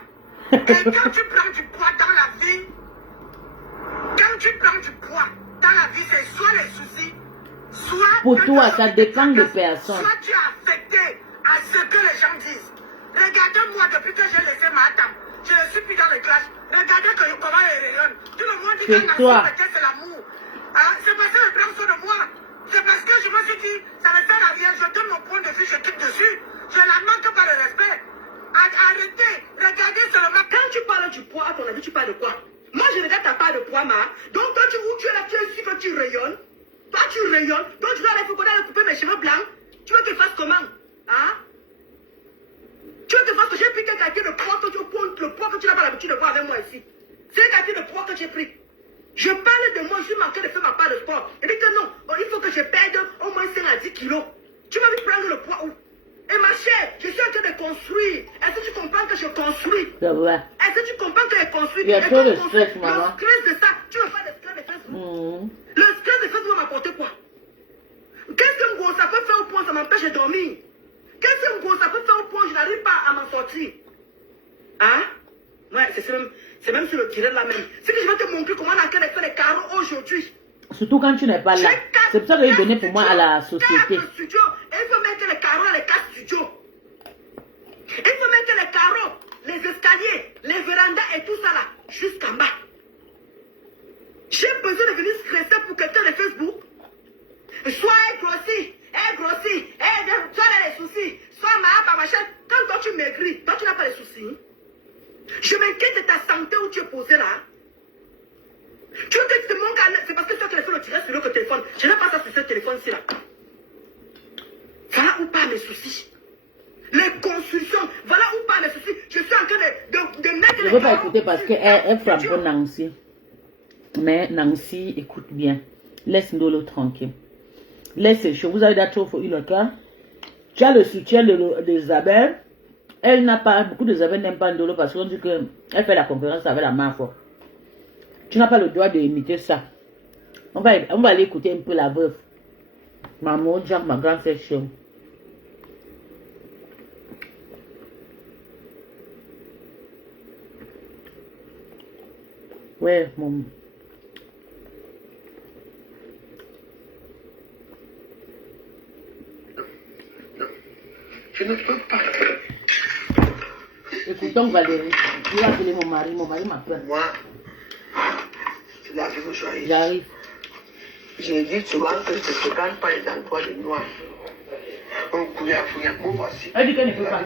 Et quand tu prends du poids dans la vie, c'est soit les soucis, soit... Pour toi, ça dépend de personnes. Soit tu es affecté à ce que les gens disent. Regardez-moi depuis que j'ai laissé ma table. Je ne suis plus dans les classes. Regardez comment elle rayonne. Tout le monde dit que c'est l'amour. Hein? C'est parce que les blancs sont de moi. C'est parce que je me suis dit, ça ne sert à rien. Je donne mon point de vue, je quitte dessus. Je la manque pas de respect. Arrêtez, regardez seulement. Quand tu parles du poids, à ton avis, tu parles de quoi? Moi, je regarde ta part de poids, ma. Donc, toi, où tu es là, tu es ici que tu rayonnes. Toi, tu rayonnes. Donc, je dois aller couper mes cheveux blancs. Tu veux que je fasse comment? Hein? Tu veux que je fasse que j'ai pris quelqu'un de poids que le poids que tu n'as pas l'habitude de voir avec moi ici. C'est quelqu'un de poids que j'ai pris. Je parle de moi, je suis manqué de faire ma part de sport. Je dis que non, il faut que je perde au moins 5 à 10 kilos. Tu m'as vu prendre le poids où? Et ma chère, je suis en train de construire. Est-ce que tu comprends que je construis? Est-ce que tu comprends que je construis? Il y a trop de stress, maman. Le stress de ça, tu veux faire le stress de Facebook? Le stress de Facebook va m'apporter quoi? Qu'est-ce que gros ça peut faire au point, ça m'empêche de dormir? Qu'est-ce que gros ça peut faire au point, je n'arrive pas à m'en sortir? Hein? Ouais, c'est même sur le tiré de la même. C'est que je vais te montrer comment on a fait les carreaux aujourd'hui. Surtout quand tu n'es pas là. C'est pour ça que j'ai donné pour moi à la société. Studio, et il faut mettre les carreaux dans les 4 studios. Il faut mettre les carreaux, les escaliers, les vérandas et tout ça là, jusqu'en bas. J'ai besoin de venir stresser pour quelqu'un de Facebook. Soit elle grossit, tu as les soucis, soit ma machin. Quand toi tu maigris, toi tu n'as pas les soucis. Je m'inquiète de ta santé où tu es posé là. Tu veux que tu te manques à l'aise? C'est parce que toi, tu as fait le tirage sur le téléphone. Je n'ai pas ça sur ce téléphone-ci là. Voilà où part mes soucis. Les constructions, voilà où part mes soucis. Je suis en train de mettre les... Je ne veux pas écouter parce qu'elle frappe pour Nancy. Mais Nancy écoute bien. Laisse Ndolo tranquille. Laisse, je vous avais dit trop eu le cas. Tu as le soutien d'Isabelle. Elle n'a pas, beaucoup d'Isabelle n'aiment pas Ndolo parce qu'on dit qu'elle fait la conférence avec la mafia. Tu n'as pas le droit d'imiter ça. On va aller écouter un peu la veuve. Maman, Jack, ma grande sœur. Ouais, mon... Je ne peux pas. Écoutons Valérie. Je vais appeler mon mari m'appelle. Moi, c'est là que je choisis. J'arrive. J'ai dit souvent que je ne se gagne pas les endroits de noirs. On courait à fouiller. Moi, voici. Elle dit qu'elle ne peut pas.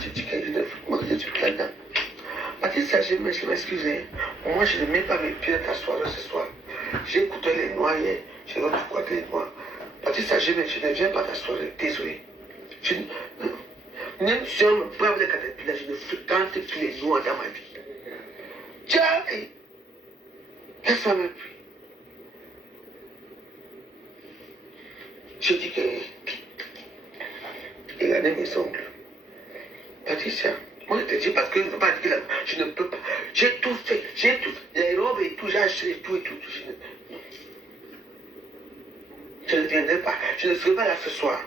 J'ai dit que je ne peux pas. Je suis là-dedans. Patricia, je m'excuse. Moi, je ne mets pas mes pieds à t'asseoir ce soir. J'ai écouté les noirs hier. Je n'ai pas les noirs. Patricia, je ne viens pas t'asseoir. Désolé. Même si on me prend les caterpillars, je ne fréquente plus les noirs dans ma vie. Tiens, laisse-moi me plus. Je dis que. Regardez mes ongles. Patricia, moi je te dis parce que je ne veux pas dire que je ne peux pas. J'ai tout fait, j'ai tout. Les robes et tout, j'ai acheté tout et tout. Je ne viendrai pas. Je ne serai pas là ce soir.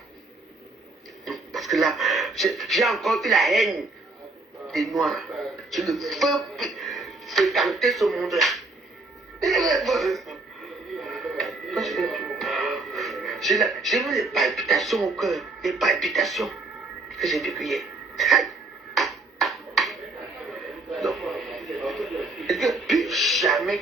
Parce que là, j'ai encore eu la haine des Noirs. Je ne veux plus fréquenter ce monde-là. J'ai eu des palpitations au cœur, des palpitations que j'ai vécues hier. Donc, et que plus jamais.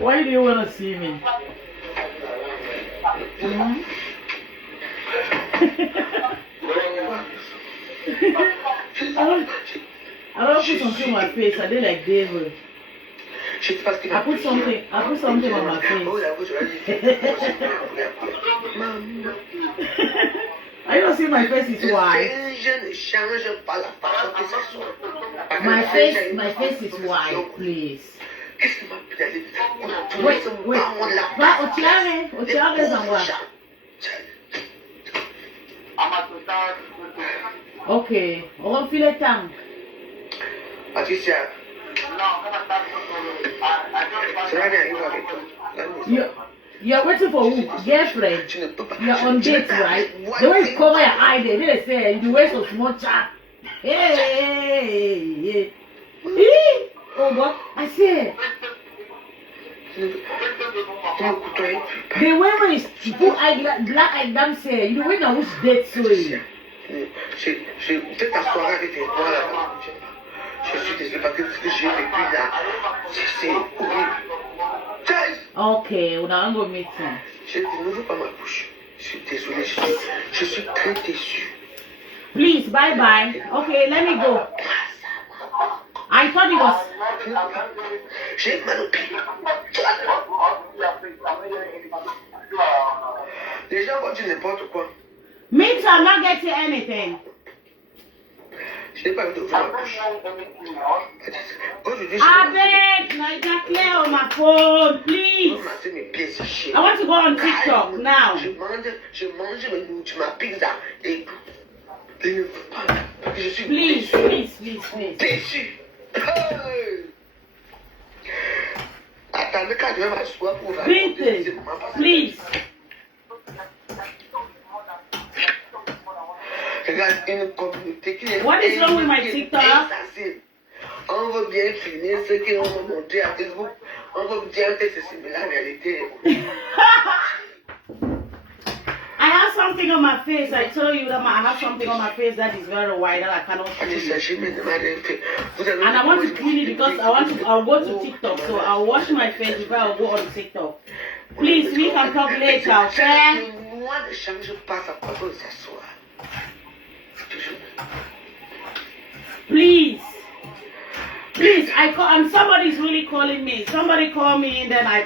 Why do you want to see me? I don't put something on my face. I did like devil. I put something on my face. I don't see my face is white. My face is white, please. Wait. Ochiare is on what? Ok, on refile le temps. Patricia. C'est là qu'elle arrive avec toi. You're waiting for who? Girlfriend. Tu ne peux pas. You're on date, right? The way you cover your eye there, they say you waste of small chat. Hey. Oh, what? I said. The way is put black eye damn say, the way that was dead so. Je vais t'asseoir avec tes poings là-bas. Je suis désolé parce que ce que j'ai vécu là, c'est horrible. Ok, on a un gros médecin. Je n'ouvre pas ma bouche. Je suis désolé, je suis très déçu. Please, bye bye. Okay, let me go. I thought it was. J'ai mal au pied. Les gens vont dire n'importe quoi. Me too, I'm not getting anything. Je n'ai pas envie d'ouvrir ma bouche. Aujourd'hui, Abeg, Naija, clear on my phone, please. I want to go on TikTok now. Je mange ma pizza et je ne veux pas. Je suis Please. déçu. Attendez quand je vais m'asseoir pour Please. Regarde une communauté qui est. What is wrong with my TikTok? On veut bien filmer ce qu'on va montrer à Facebook. On veut bien faire ceci, mais la réalité. I have something on my face. I told you that I have something on my face that is very white that I cannot clean. And I want to clean it because I'll go to TikTok. So I'll wash my face before I'll go on TikTok. Please, we can talk later, okay? Moi, ne change pas sa façon de s'asseoir. Please, I call, and somebody's really calling me. Somebody call me and then I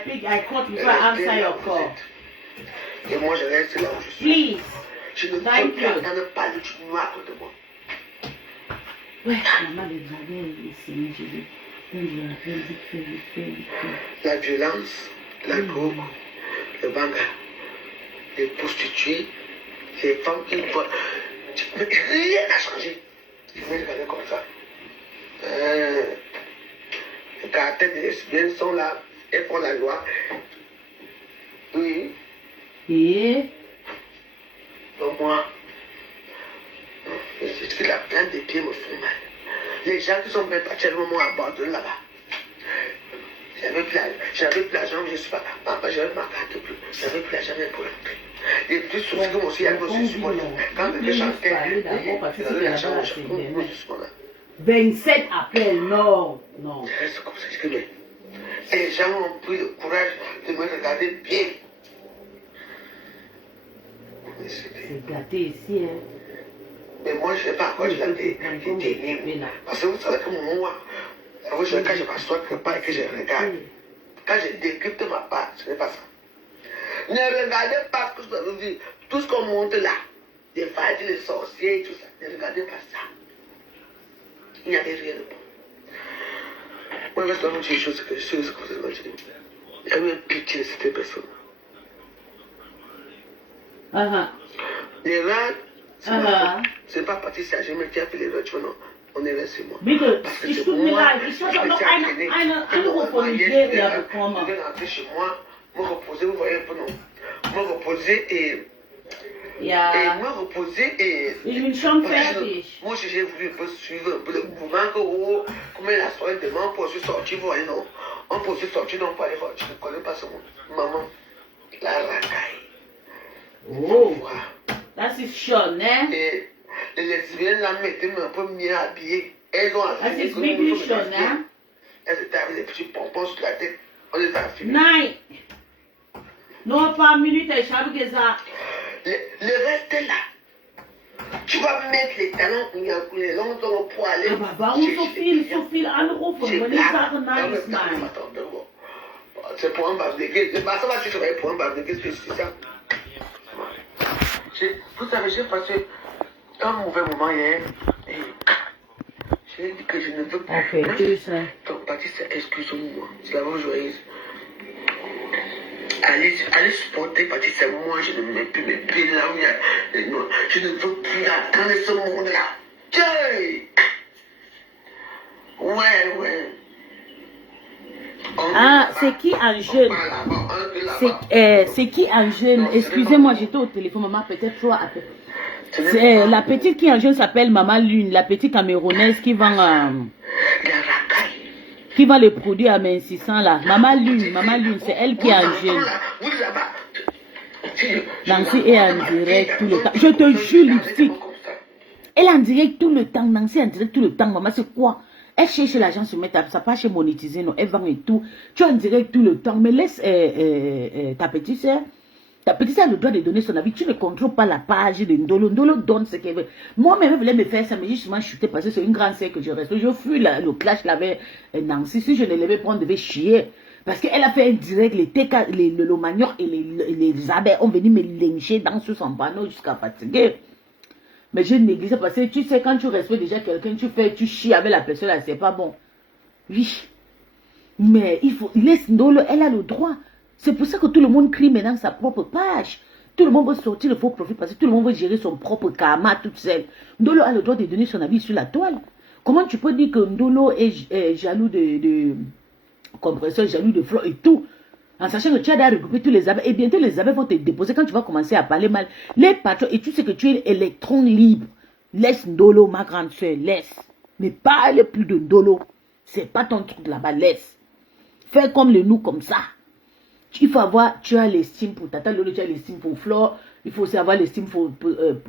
call before I answer your call. Et moi, je reste là où je suis. Please. Je ne veux Thank plus you. entendre parler du noir de moi. Ouais, maman, les dragueurs, ici, je vais. Vite fait. La violence, la drogue, le banga, les prostituées, les femmes qui voient. Mais rien n'a changé. Je vais regarder comme ça. Les caractères des lesbiennes sont là, elles font la loi. Oui. Et Donc moi, c'est que la plante des pieds me font mal. Les gens qui sont même partiellement m'ont abandonné là-bas. J'avais plus l'argent, je ne sais pas. Papa, j'avais ma carte bleue. J'avais plus l'argent même pour l'entrée. Les petits soucis que moi aussi, il y avait aussi sur moi. Quand je chantais, il y avait l'argent, je suis là. 27 appels, non. C'est comme ça que je dis. Et les gens ont pris le courage de me regarder bien. C'est gâté ici, hein. Mais moi, je n'ai pas encore des techniques. Parce que vous savez que moi, quand je m'assois quelque part et que je regarde, quand je décrypte ma part, ce n'est pas ça. Ne regardez pas ce que vous avez vu, tout ce qu'on monte là, les failles, les sorciers, tout ça. Ne regardez pas ça. Il n'y avait rien de bon. Moi, je vais vous dire une chose que je suis complètement dit. Il y a eu un pitié de cette personne. Les rats, c'est pas parti, c'est jamais qui a fait les rats, tu vois, non. On est là, c'est moi. Parce que c'est moi. Je vais rentrer chez moi, me reposer, vous voyez un peu, non. Me reposer et me reposer et. Moi, j'ai voulu un peu suivre un peu le mouvement que comment la soirée demain, on peut se sortir, vous voyez, non. On peut se sortir, donc on peut aller voir. Tu ne connais pas ce monde. Maman, la racaille. Oh, that is Sean, eh? Et les lesbiennes là m'étaient un peu mieux habillées. Elles ont affilé comme nous sommes lesbiennes. Elles étaient avec des petits pompons sur la tête. On les a affilés. Nine. Non, pas minute, je savais que ça. Le reste est là. Tu vas mettre les talons les longs talons pour aller. Ah bah, on se file en gros pour me dire ça, nice man. C'est pour un barbecue. Ça va, tu travailles pour un barbecue, c'est ça. Vous savez, j'ai passé un mauvais moment hier et j'ai dit que je ne veux pas. Donc, Baptiste, excuse-moi, c'est la voix joyeuse. Allez supporter Baptiste, moi je ne mets plus mes pieds là où il y a les noirs. Je ne veux plus attendre ce monde-là. Ouais. Ah, c'est qui en jeune? C'est qui en jeune? Excusez-moi, j'étais au téléphone, maman, peut-être trop après. C'est la petite qui en jeune s'appelle Maman Lune, la petite camerounaise qui vend les produits amincissants là. Maman Lune, c'est elle qui est en jeune. Nancy est en direct tout le temps. Je te jure, lipstick. Elle est en direct tout le temps. Nancy est en direct tout le temps. Maman, c'est quoi? Elle cherche l'argent sur mettre ça pas chez monétiser, non. Elle vend et tout. Tu es en direct tout le temps. Mais laisse ta petite soeur. Ta petite soeur a le droit de donner son avis. Tu ne contrôles pas la page de Ndolo. Ndolo donne ce qu'elle veut. Moi-même, je voulais me faire ça, mais justement, je chutais parce que c'est une grande sœur que je reste. Je fuis le clash là avec Nancy. Si je ne l'avais pas, on devait chier. Parce qu'elle a fait un direct, le manioc et les abeilles ont venu me lyncher dans son panneau jusqu'à fatiguer. Mais j'ai négligé parce que tu sais, quand tu respectes déjà quelqu'un, tu chies avec la personne là, c'est pas bon. Oui. Mais il faut, laisse Ndolo, elle a le droit. C'est pour ça que tout le monde crie maintenant sa propre page. Tout le monde veut sortir le faux profit parce que tout le monde veut gérer son propre karma toute seule. Ndolo a le droit de donner son avis sur la toile. Comment tu peux dire que Ndolo est jaloux de compresseur, jaloux de fleurs et tout, en sachant que tu as déjà regroupé tous les abeilles, et bientôt les abeilles vont te déposer quand tu vas commencer à parler mal. Les patrons, et tu sais que tu es électron libre. Laisse Ndolo, ma grande soeur, laisse. Mais parle plus de Ndolo. C'est pas ton truc là-bas, laisse. Fais comme le nous, comme ça. Il faut avoir, tu as l'estime pour Tata Lolo, tu as l'estime pour Flore, il faut aussi avoir l'estime pour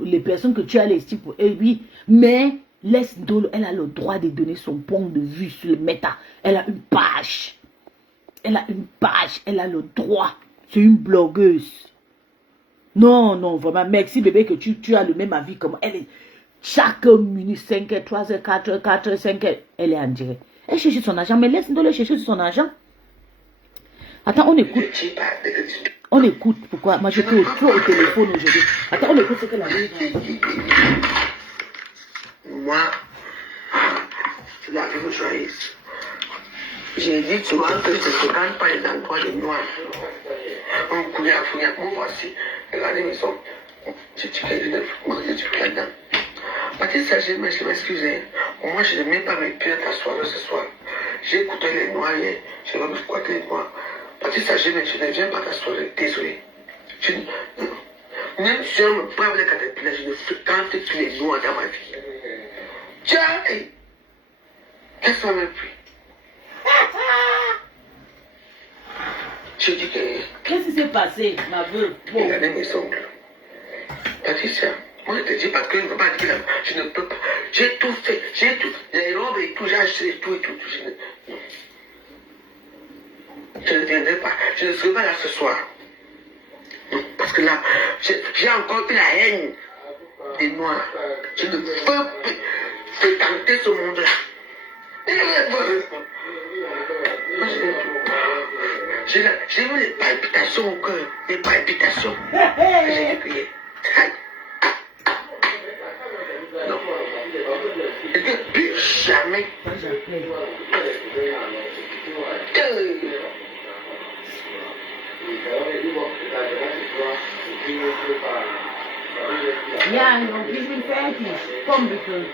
les personnes que tu as l'estime pour lui. Mais laisse Ndolo, elle a le droit de donner son point de vue sur le méta. Elle a une page. Elle a le droit. C'est une blogueuse. Non, vraiment. Merci bébé que tu as le même avis comme elle. Chaque minute, 5 heures, 3 heures, 4 heures, 4 heures, 5 heures, elle est en direct. Elle cherche son argent, mais laisse Ndolo chercher son argent. Attends, on écoute. On écoute. Pourquoi? Moi, je suis trop au téléphone aujourd'hui. Attends, on écoute ce qu'elle a dit. Moi, c'est la vie que je choisis. J'ai dit souvent que je ne se gagne pas les endroits de noirs. On couille à fouiller. Moi, voici. Regardez mes sons. J'ai tiré du truc là-dedans. Parce que je m'excuse. Moi, je n'aimais pas mes pieds à t'asseoir ce soir. J'ai écouté les noirs. Je n'ai pas squatté les noirs. Parce que je ne viens pas t'asseoir. Désolé. Même si on me prend les caterpillars, je ne fréquente plus les noirs dans ma vie. Tiens, qu'est-ce que ça m'a pris? Je dis que... Qu'est-ce qui s'est passé, ma veuve? Regardez mes ongles. Patricia, moi je te dis parce que je ne peux pas dire, je ne peux pas. J'ai tout fait, j'ai tout. Les robes et tout, j'ai acheté tout et tout. Je ne viendrai pas, je ne serai pas là ce soir. Parce que là, j'ai encore eu la haine des Noirs. Je ne veux plus fréquenter ce monde-là. J'ai eu les palpitations au cœur, les palpitations. J'ai crié. Non. Et que plus jamais. Ja, nog is niet fertig. Kom, bitte.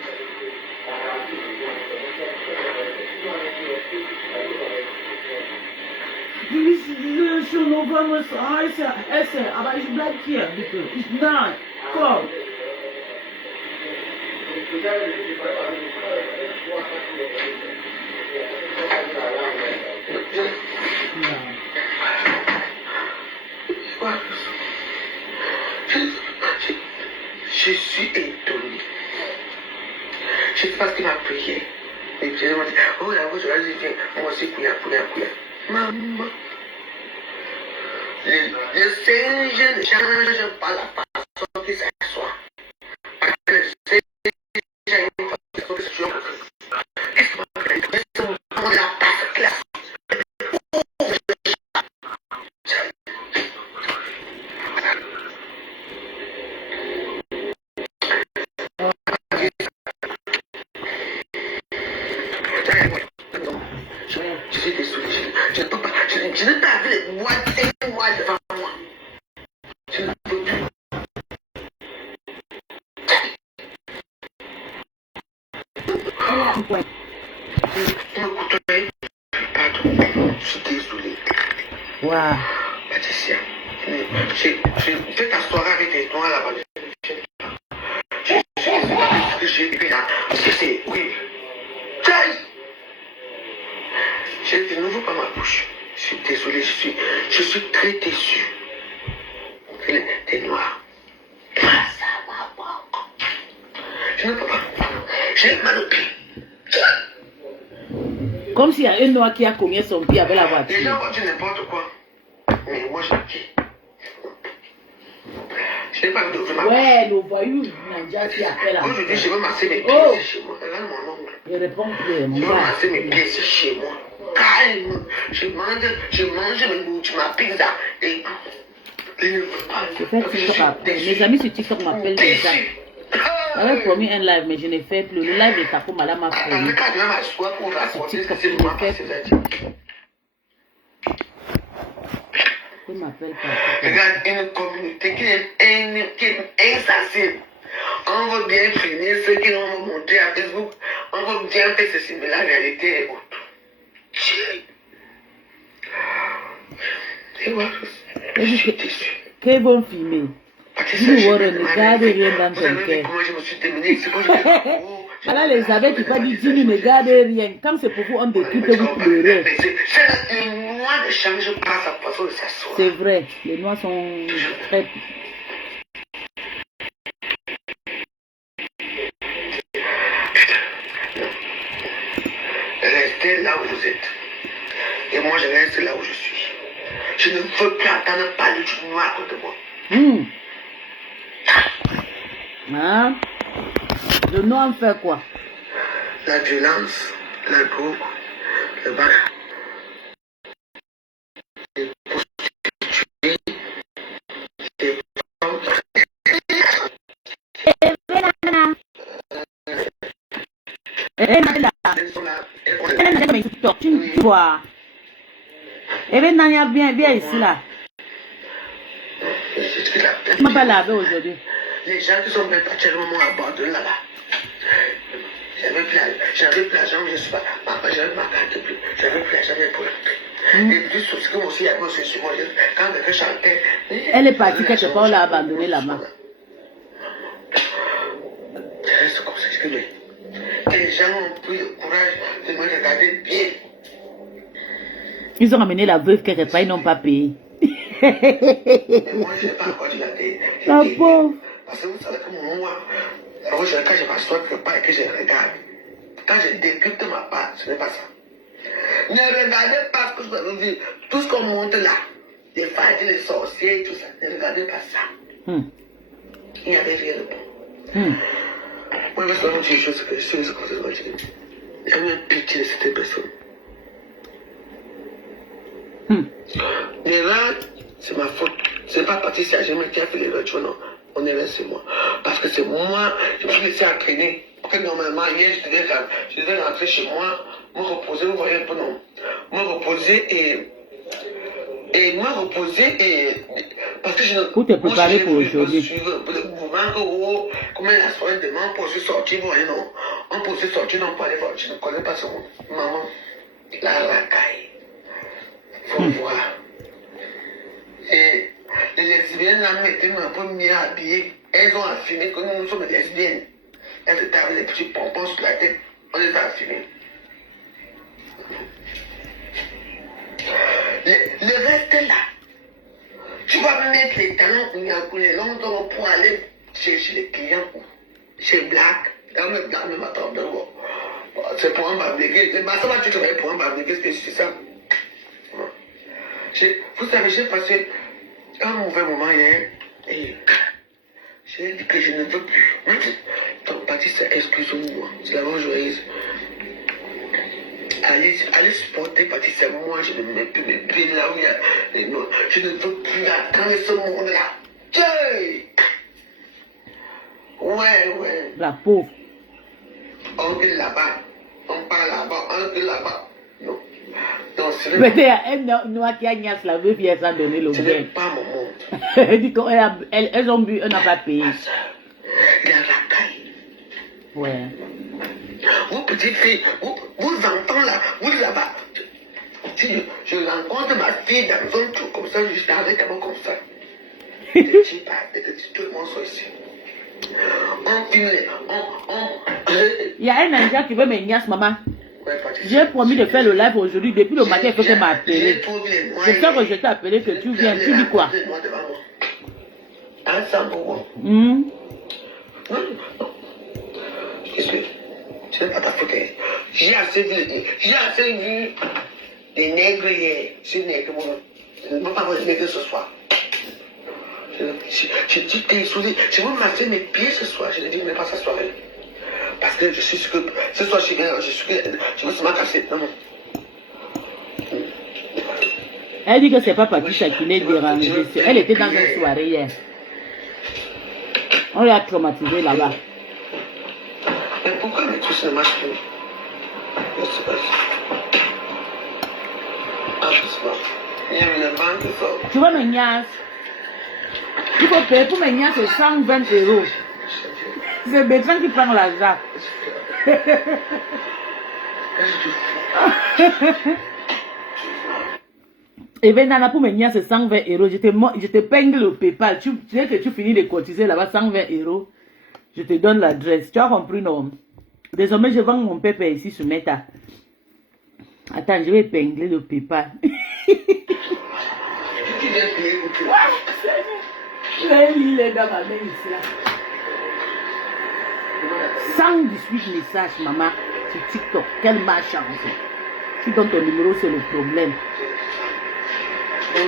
Schon noch was essen, aber ich bleib hier, bitte. Nein, komm. Je suis étonné. Je sais pas ce qu'il m'a prié. Et puis elle m'a dit, oh là, je vais dire, moi aussi, couilla. Maman. Le singe ne change pas la façon qu'il s'assoit. Parce que le singe a une façon de se changer. Qu'est-ce qu'on va faire? C'est mon la passe classe. Je suis désolé, je ne peux pas, je ne t'avais les moitiés moi devant moi. Je ne peux plus. Pardon, je suis désolé. Waouh. Patricia, fais ta soirée avec tes noirs là-bas. J'ai vu là, parce que c'est, oui. Je ne veux pas ma bouche. Je suis désolé, je suis très déçu. T'es noir. Je ne peux pas. J'ai mal au pied. Comme s'il y a un noir qui a cogné son pied avec la voiture. Les gens vont dire n'importe quoi. Mais moi, je dis. Je n'ai pas envie d'ouvrir ma bouche. Ouais, le voyou Nadia qui appelle là. Aujourd'hui, je veux masser mes pieds, Oh. c'est chez moi. Regarde mon ongle. Je réponds plus. Je veux masser mes pieds, c'est chez moi. Calme. Je mange ma pizza. Et il ne veut pas. Je fais TikTok après. Mes amis sur TikTok m'appellent déjà. J'avais promis un live, mais je ne fais plus. Le live de Tapo Madame m'a promis. Quand même m'asseoir pour raconter ce que c'est moi passé là. Il m'appelle pas. Regarde, une communauté qui est insensible. On va bien finir ce qu'ils vont montrer à Facebook. On va bien faire ceci, mais la réalité est autre. Et voilà, je suis déçu. Qu'ils vont filmer. Dis-nous, Warren, ne garde rien dans ton cœur. Comment je me suis terminé, c'est pour ça. Voilà, Elisabeth, tu peux dire, dis-nous, ne garde rien. Quand c'est pour vous, on décrit que vous pleurez. C'est le noir de changer, je passe à façon de s'asseoir. C'est vrai, les noirs sont très... Restez là où vous êtes. Et moi, je reste là où je suis. Je ne veux plus entendre parler du noir contre moi. Hein? Le noir en fait quoi? La violence, la drogue, le bagarre. Les prostituées, les femmes. Elles sont là. Tu vois. Eh bien, Nania, viens ici là. Tu m'as pas lavé aujourd'hui. Les gens qui sont même actuellement m'ont abandonné là-bas. J'avais plus l'argent, je ne suis pas. J'avais ma carte plus. J'avais plus l'argent pour la. Et plus ce que moi aussi, il y avait aussi sur moi. Quand quelqu'un chantait. Elle est partie quelque part, on l'a abandonnée là-bas. Je reste comme ça, je dis, mais les gens ont pris le courage de me regarder bien. Ils ont amené la veuve quelque part, ils n'ont pas payé. Mais moi, je n'ai pas encore dit la tête. La pauvre. Parce que vous savez que moi, quand je m'assois quelque part et que je regarde, quand je décrypte ma part, ce n'est pas ça. Ne regardez pas ce que vous avez vu. Tout ce qu'on montre là, les fadis, les sorciers, tout ça, ne regardez pas ça. Il n'y avait rien de bon. Moi, je vais seulement dire une chose que je suis ce que je dois dire. Il y a eu un pitié de cette personne. L'erreur, c'est ma faute. C'est pas parti si jamais qui a fait l'erreur, tu vois, non. On est là, c'est moi. Parce que c'est moi, je me suis laissé entraîner. Parce que normalement, hier, je devais rentrer chez moi, me reposer, vous voyez un peu, non. Me reposer et me reposer et. Parce que je ne. Pour te préparer pour aujourd'hui. Suivre le mouvement, comment la soirée demande pour se sortir, vous voyez, non. On peut se sortir, non, pour aller voir. Je ne connais pas ce monde. Maman, la racaille. Faut voir. Et les lesbiennes là m'étaient un peu mieux habillées. Elles ont affirmé que nous sommes lesbiennes. Elles étaient avec les petits pompons sur la tête. On les a affirmés. Le reste là, tu vas mettre les talons les longs talons pour aller chez les clients, chez Black. Dans le Black, même attends, c'est pour un barbecue. Ça va, tu travailles pour un barbecue, c'est ça. Vous savez, j'ai passé un mauvais moment hier et j'ai dit que je ne veux plus. Donc, Patricia, excuse-moi, c'est la voix joyeuse. Allez supporter Patricia, moi je ne mets plus mes pieds là où il y a les noirs. Je ne veux plus attendre ce monde-là. Ouais. La pauvre. On est là-bas, on part là-bas, on est là-bas. Non. Peut-être il y a un noir qui a gnasse la veuve, elle s'est donné le Ce n'est gain. pas mon monde. Elle dit qu'elles ont bu, elles n'ont pas payé. La racaille. Ouais. vous petites filles, vous enfants là, vous là-bas. Si je rencontre ma fille dans un truc comme ça, je t'arrête d'abord comme ça. Ne dis pas, tout le monde soit ici. On filme, Il y a un Indien qui veut me niasse, maman. J'ai promis de faire le live aujourd'hui. Depuis le matin, il faut qu'elle m'appelle. C'est ça que je t'ai appelé, que tu viens. Tu dis quoi? Qu'est-ce que tu n'es pas ta faute? J'ai assez vu les nègres hier. Ces nègres, je ne veux pas voir les nègres ce soir. Je dis que je veux masser mes pieds ce soir. Je ne dis même pas s'asseoir. Parce que je suis sûr que ce soir, je veux seulement casser. Non, non. Elle dit que c'est pas Patricia qui l'a dérangée. Elle était dans une soirée hier. On l'a traumatisée là-bas. Mais pourquoi les trucs ne marchent plus? Je sais pas. Ah, je sais pas. Il y a une banque de ça. Tu vois mes niaces? Il faut payer pour mes niaces 120 €. C'est Bertrand qui prend l'argent. Et Venana, pour mes niaces, c'est 120 €. Je te peigne le PayPal. Dès que tu finis de cotiser là-bas, 120 €. Je te donne l'adresse. Tu as compris, non? Désormais, je vends mon pépé ici sur Meta. Attends, je vais épingler le PayPal. Il est dans ma main ici là. 118 messages, maman, sur TikTok. Quelle malchance. Tu donnes ton numéro, c'est le problème. Mais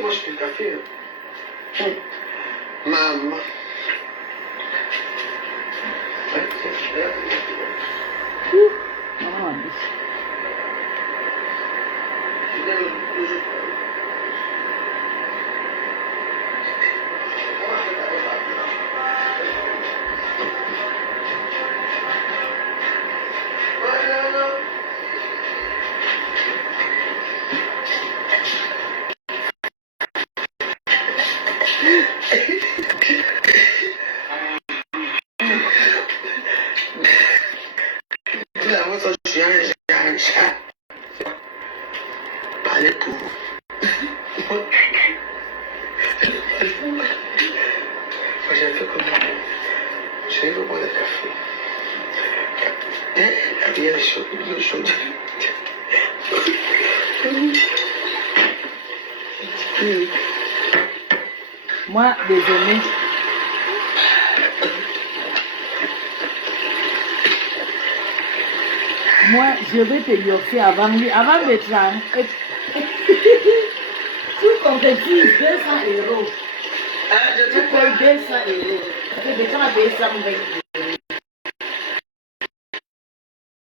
Moi, je fais le café. Maman. Moi, désolé. Moi, je vais te yorker avant lui, avant de prendre. Tu concrétises 200 €. Tu payes 200 €. Tu peux déjà payer 120 €.